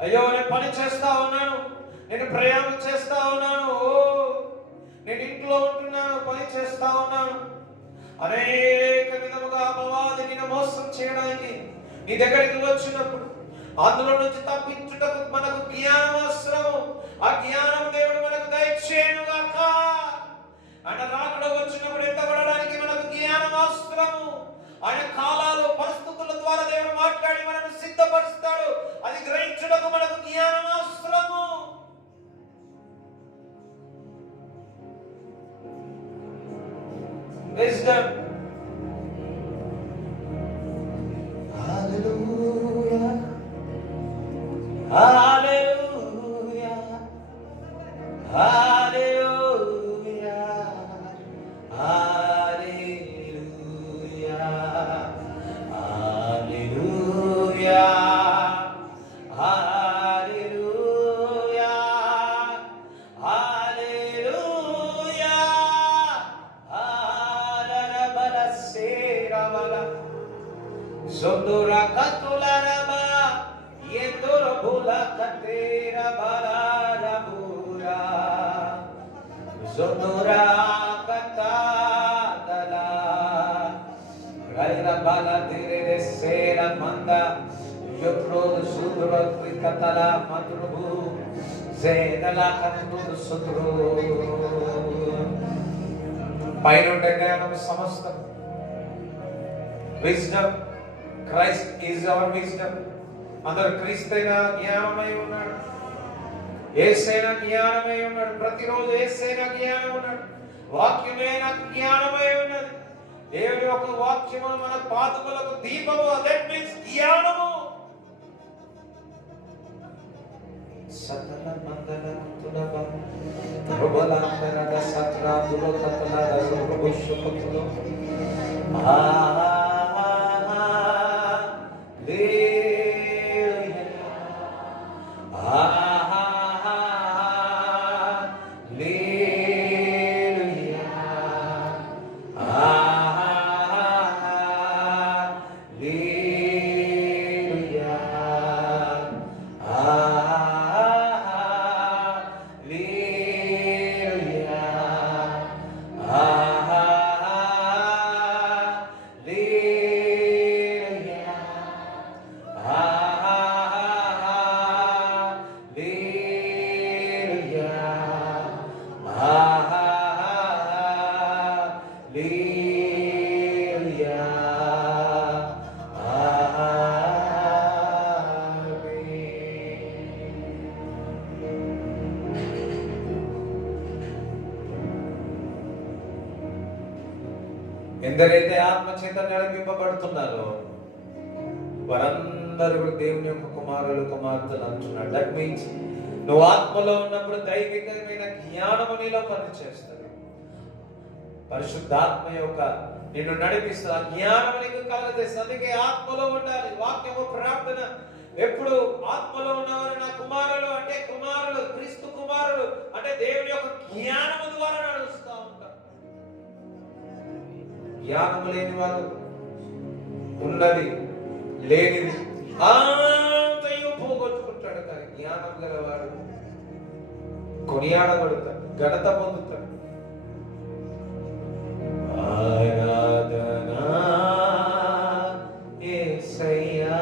అయ్యో నేను పని చేస్తా ఉన్నాను, నేను ప్రయాణం చేస్తా ఉన్నాను, నేను ఇంట్లో ఉంటున్నాను, పని చేస్తా ఉన్నాను, అనేక విధముగా అపవాది నిన్ను మోసం చేయడానికి నీ దగ్గరికి వచ్చినప్పుడు అందులో నుంచి తప్పించుటకు మనకు జ్ఞానం అవసరము. ఆ జ్ఞానం దేవుడు మనకు దయచేయును గాక. ఆయన రాకడ వచ్చినప్పుడు ఎత్తబడడానికి మనకు జ్ఞానం అవసరము. ఆయన కాలాలు పరిస్థితుల ద్వారా దేవుడు మాట్లాడి మనల్ని సిద్ధపరుస్తాడు. అది గ్రహించుటకు మనకు జ్ఞానం అవసరము. Wisdom. Hallelujah. Hallelujah. Hallelujah. Hallelujah. Hallelujah. Hallelujah. Hallelujah. Hallelujah. Serabala. Zondora katularaba. Yendoro bula katera balarabura. Zondora katadala. Raira bala tere de sera manda. Yotro sudro katala madrubu. Zedala katu sudro. పైనుండే జ్ఞానం సమస్తం. Wisdom. Christ is our wisdom. అందరూ క్రీస్తైన జ్ఞానమై ఉన్నాడు, యేసైన జ్ఞానమై ఉన్నాడు. ప్రతిరోజు యేసైన జ్ఞానం ఉన్నాడు. వాక్యమే నాకు జ్ఞానమై ఉన్నది. దేవుని యొక్క వాక్యము మన పాదములకు దీపము. దట్ మీన్స్ జ్ఞానము. సకల మందల కుతులబ రుబలాందరద సత్రా దులకతల రబుషుకుతులు ఎందరైతే ఆత్మ చేత నడిపింపబడుతున్నారో వారందరూ కూడా దేవుని యొక్క కుమారులు కుమార్తెలు అంటున్నాడు. దట్ మీన్స్ నువ్వు ఆత్మలో ఉన్నప్పుడు దైవికమైన జ్ఞానము నీలో పనిచేస్తుంది. పరిశుద్ధాత్మ యొక్క నిన్ను నడిపిస్తుంది, ఆ జ్ఞానం నీకు కలగజేస్తుంది. అందుకే ఆత్మలో ఉండాలి. వాక్యము ప్రార్థన ఎప్పుడు ఆత్మలో ఉన్నవారు నా కుమారులు అంటే కుమారులు, క్రీస్తు కుమారులు అంటే దేవుని యొక్క జ్ఞానము ద్వారా నడుస్తూ ఉంటారు. జ్ఞానము లేని వారు ఉన్నది లేనిది అంతయు పోగొట్టుకుంటాడు. కానీ జ్ఞానం గలవాడు కొనియాడబడతాడు, ఘనత పొందుతాడు. ఆరాధనా యేసయ్యా,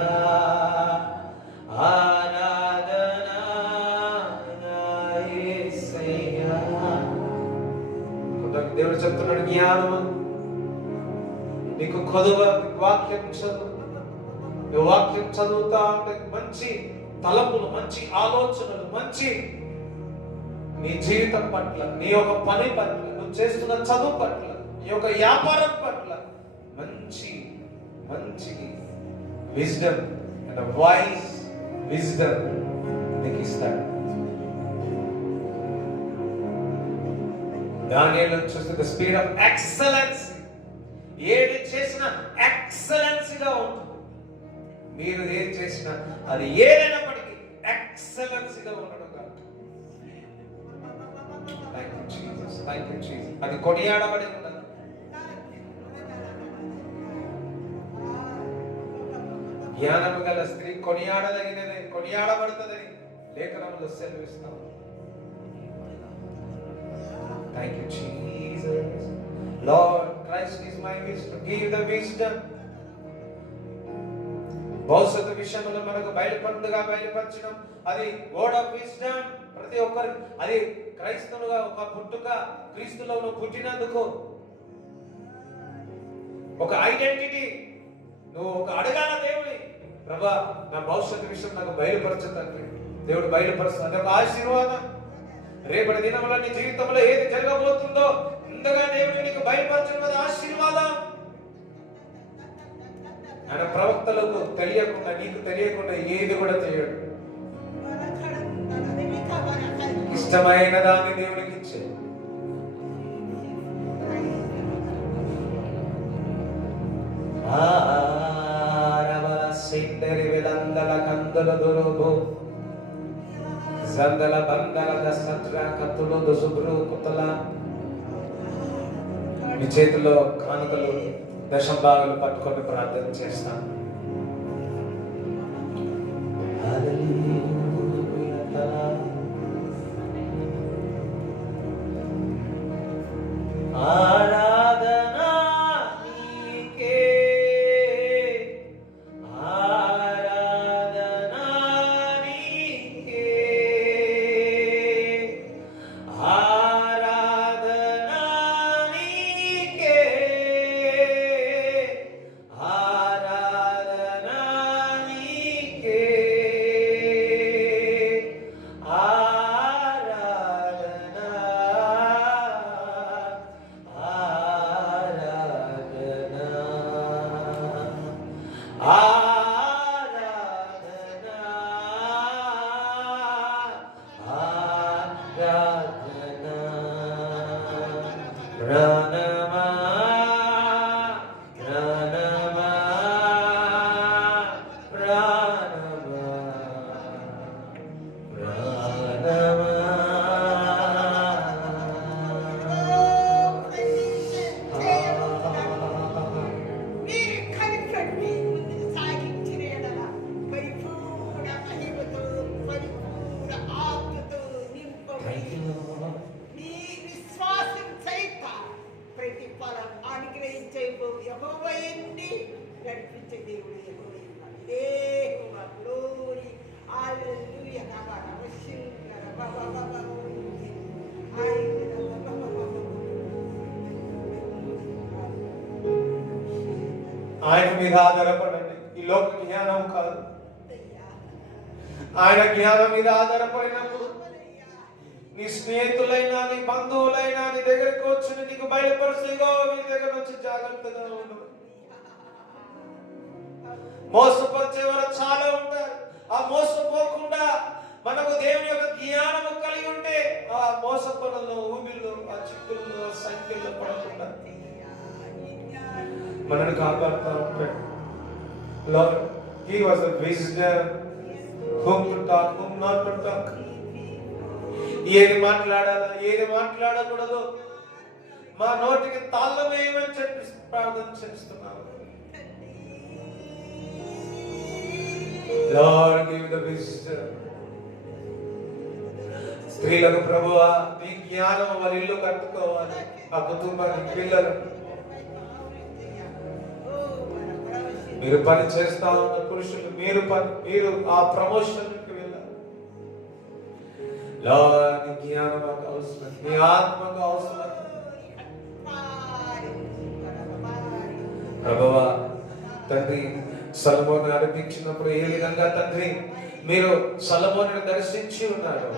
ఆరాధనా యేసయ్యా. కొందరికి దేవుడు చెప్తున్నాడు జ్ఞానము నీకు కొదువ. వాక్యం చదువు. వాక్యం చదువుతా ఉంటే మంచి తలపులు, మంచి ఆలోచనలు, మంచి నీ జీవితం పట్ల, నీ యొక్క పని పట్ల, నువ్వు చేస్తున్న చదువు పట్ల, నీ యొక్క వ్యాపారం పట్ల మంచి మంచి విజ్డమ్ అండ్ వాయిస్ విజ్డమ్ నీకు ఇస్తాడు. దానియేలు చూస్తే ద స్పీడ్ ఆఫ్ ఎక్సలెన్స్, ఏది చేసినా ఎక్సలెన్సీగా ఉంటుంది. మీరు ఏది చేసినా అది ఏదైనప్పటికీ ఎక్సలెన్సీగా ఉండడం కాదు. Thank you Jesus. అది కొనియాడబడి ఉన్నది. జ్ఞానము గల స్త్రీ కొనియాడదగినది, కొనియాడబడుతుందని లేఖనములో సెలవిస్తాం. Thank you Jesus. Lord, Christ is my wisdom. Give the wisdom. భవిష్యత్తు విషయంలో మనకు బయలుపరచడం అది వర్డ్ ఆఫ్ విజ్డమ్. ప్రతి ఒక్కరు అది క్రైస్తవులుగా ఒక పుట్టుక, క్రీస్తులో నువ్వు పుట్టినందుకు ఒక ఐడెంటిటీ. నువ్వు ఒక అడగాల దేవుని, ప్రభా నా భవిష్యత్తు విషయం నాకు బయలుపరచదండి. దేవుడు బయలుపరుస్తుంది, అది ఒక ఆశీర్వాదం. రేపటి దినంలో నీ జీవితంలో ఏది జరగబోతుందో ఇంతగా దేవుడు నీకు బయలుపరచడం అది ఆశీర్వాదం. ఆయన ప్రవక్తలకు తెలియకుండా, నీకు తెలియకుండా ఏది కూడా తెలియడు. ఇష్టమైన దాన్ని దేవునికి ఇచ్చే. కందుల దురుబు జందల బందల దసట్ర కత్తులు దుసుబ్రు కుతల. మీ చేతిలో కానుకలు, దశంభాగాలు పట్టుకొని ప్రార్థన చేస్తాను. ఆరాధనా నీకే, ఆరాధనా నీకే, ఆరాధనా నీకే, ఆరాధనా నీకే, ఆరాధనా ఆయన మీద ఆధారపడండి. ఈ లోక జ్ఞానం కాదు, ఆయన జ్ఞానం మీద ఆధారపడినప్పుడు నీ స్నేహితులైనా నీ బంధువులైనా నీ దగ్గరకు వచ్చి నీకు బయలుపరుచుగో నీ దగ్గర నుంచి జాగ్రత్తగా ఉండు. మోసపరిచే వారు చాలా ఉంటారు. ఆ మోసపోకుండా మనకు దేవుని యొక్క జ్ఞానము కలిగి ఉంటే ఆ మోసపనుల్లో ఊబిల్లో ఆ చిక్కుల్లో సంఖ్యల్లో పడకుండా మనల్ని కాపాడుతూ ఉంటాడు. Lord, give us the wisdom whom to talk, whom not to talk. ఏది మాట్లాడాలా ఏది మాట్లాడకూడదు మా నోటికి తాళం వేయమని చెప్పి ప్రార్థన చేస్తున్నాను. Lord, give the wisdom. స్త్రీలకు ప్రభువా నీ జ్ఞానం వారి ఇల్లు కట్టుకోవాలి, ఆ కుటుంబానికి పిల్లలు. మీరు పని చేస్తా ఉన్న పురుషులు మీరు ఆ ప్రమోషన్కి వెళ్ళాలి. Lord, నీ జ్ఞానం మాకు అవసరం, నీ ఆత్మకు అవసరం. ప్రభువా తండ్రి సొలొమోను అర్పించినప్పుడు ఏ విధంగా తండ్రి మీరు సొలొమోనుని దర్శించి ఉన్నారు,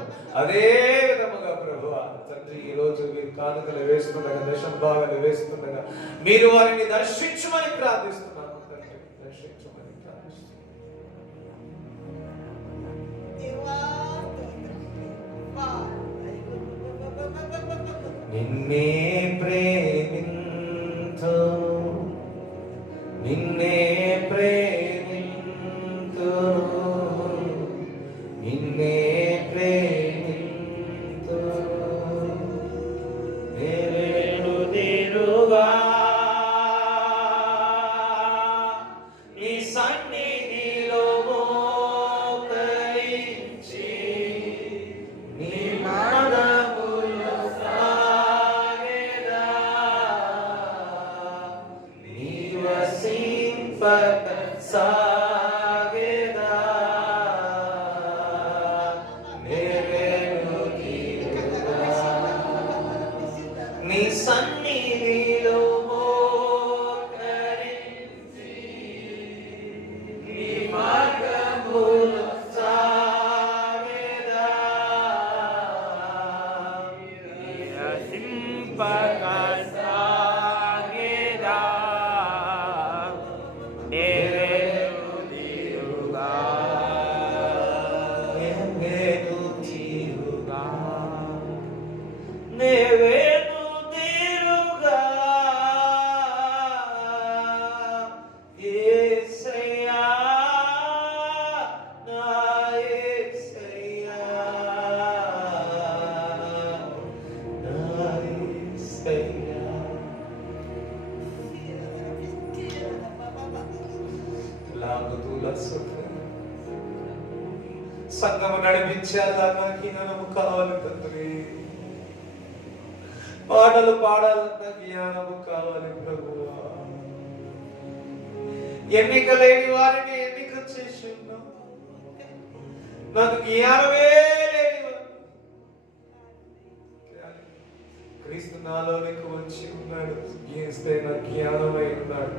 అదే విధముగా ప్రభువా తండ్రి ఈ రోజు మీరు కానుకలు వేస్తుండగా దశంభాగాలు వేస్తుండగా మీరు వారిని దర్శించమని ప్రార్థిస్తున్నాను తండ్రి, దర్శించమని ప్రార్థిస్తున్నాను. నిన్నే ప్రేమింతు నిన్నే ప్రేమింతు నిన్నే ప్రేమింతు నేరేడు తీరుగా నీ సన్నిధిలో మోకరించి నీ మార్గములో సాగెదా నీ వసింపక సాగెదా నేరేడు తీరుగా నీ సన్నిధిలో మోకరించి నీ మార్గములో సాగెదా సింపక సాగెదా నేరేడు తీరుగా నేరేడు తీరుగా నేరేడు తీరుగా యేసయ్యా నా యేసయ్యా నా యేసయ్యా. లాగుతుల సుఖం సంగము నడిపించాలా నాకు జ్ఞానము కావాలి తండ్రి, పాటలు పాడాలన్న జ్ఞానము కావాలి ప్రభువా. ఎన్నిక లేని వారిని ఎన్నిక చేసి ఉన్నావు, నాకు జ్ఞానమే లేదు. క్రీస్తు నాలోనికి వచ్చి ఉన్నాడు, గీస్తే నా జ్ఞానమై ఉన్నాడు.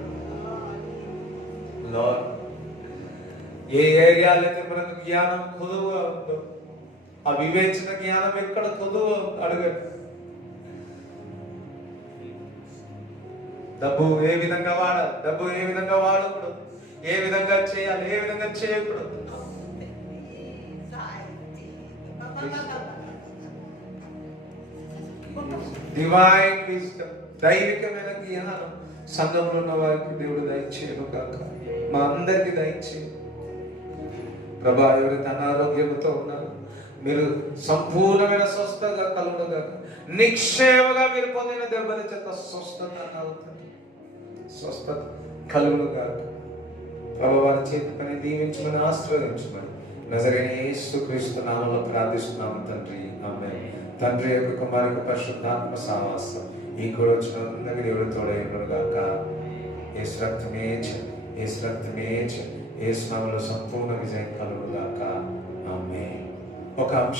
లార్డ్, ఏ ఏరియాలో అయితే మనకు జ్ఞానం కొదువుగా ఉందో ఆ వివేచన జ్ఞానం ఎక్కడ కొదువు అడగండి. డబ్బు ఏ విధంగా వాడాలి, డబ్బు ఏ విధంగా వాడకూడదు, ఏ విధంగా చేయాలి, ఏ విధంగా చేయకూడదు. డివైన్ విజ్డమ్, దైవికమైన జ్ఞానం సంఘంలో ఉన్న వారికి దేవుడు దయచేయను కాక, మా అందరికి దయచేయను ప్రభా. ఎవరైతే అనారోగ్యంతో ఉన్నారు మీరు సంపూర్ణమైన స్వస్థత కలుగును కాక, నిక్షేమగా మీరు పొందిన దెబ్బల చేత స్వస్థత అవుతుంది, స్వస్థత కలుగును కాక. ప్రభా వారి చేతి పని దీవించమని ఆశీర్వదించమని నజరేయుడైన యేసుక్రీస్తు నామములో ప్రార్థిస్తున్నాము తండ్రి, ఆమేన్. తండ్రి యొక్క కుమారుని పరిశుద్ధాత్మ సహవాసం ఈ కూడా వచ్చిన అందరికీ దేవుడు తోడై ఉండను గాక. యేసు రక్తమే యేసు రక్తమే యేసు నామములో సంపూర్ణ విజయం కలుగును గాక. ఆమేన్. ఒక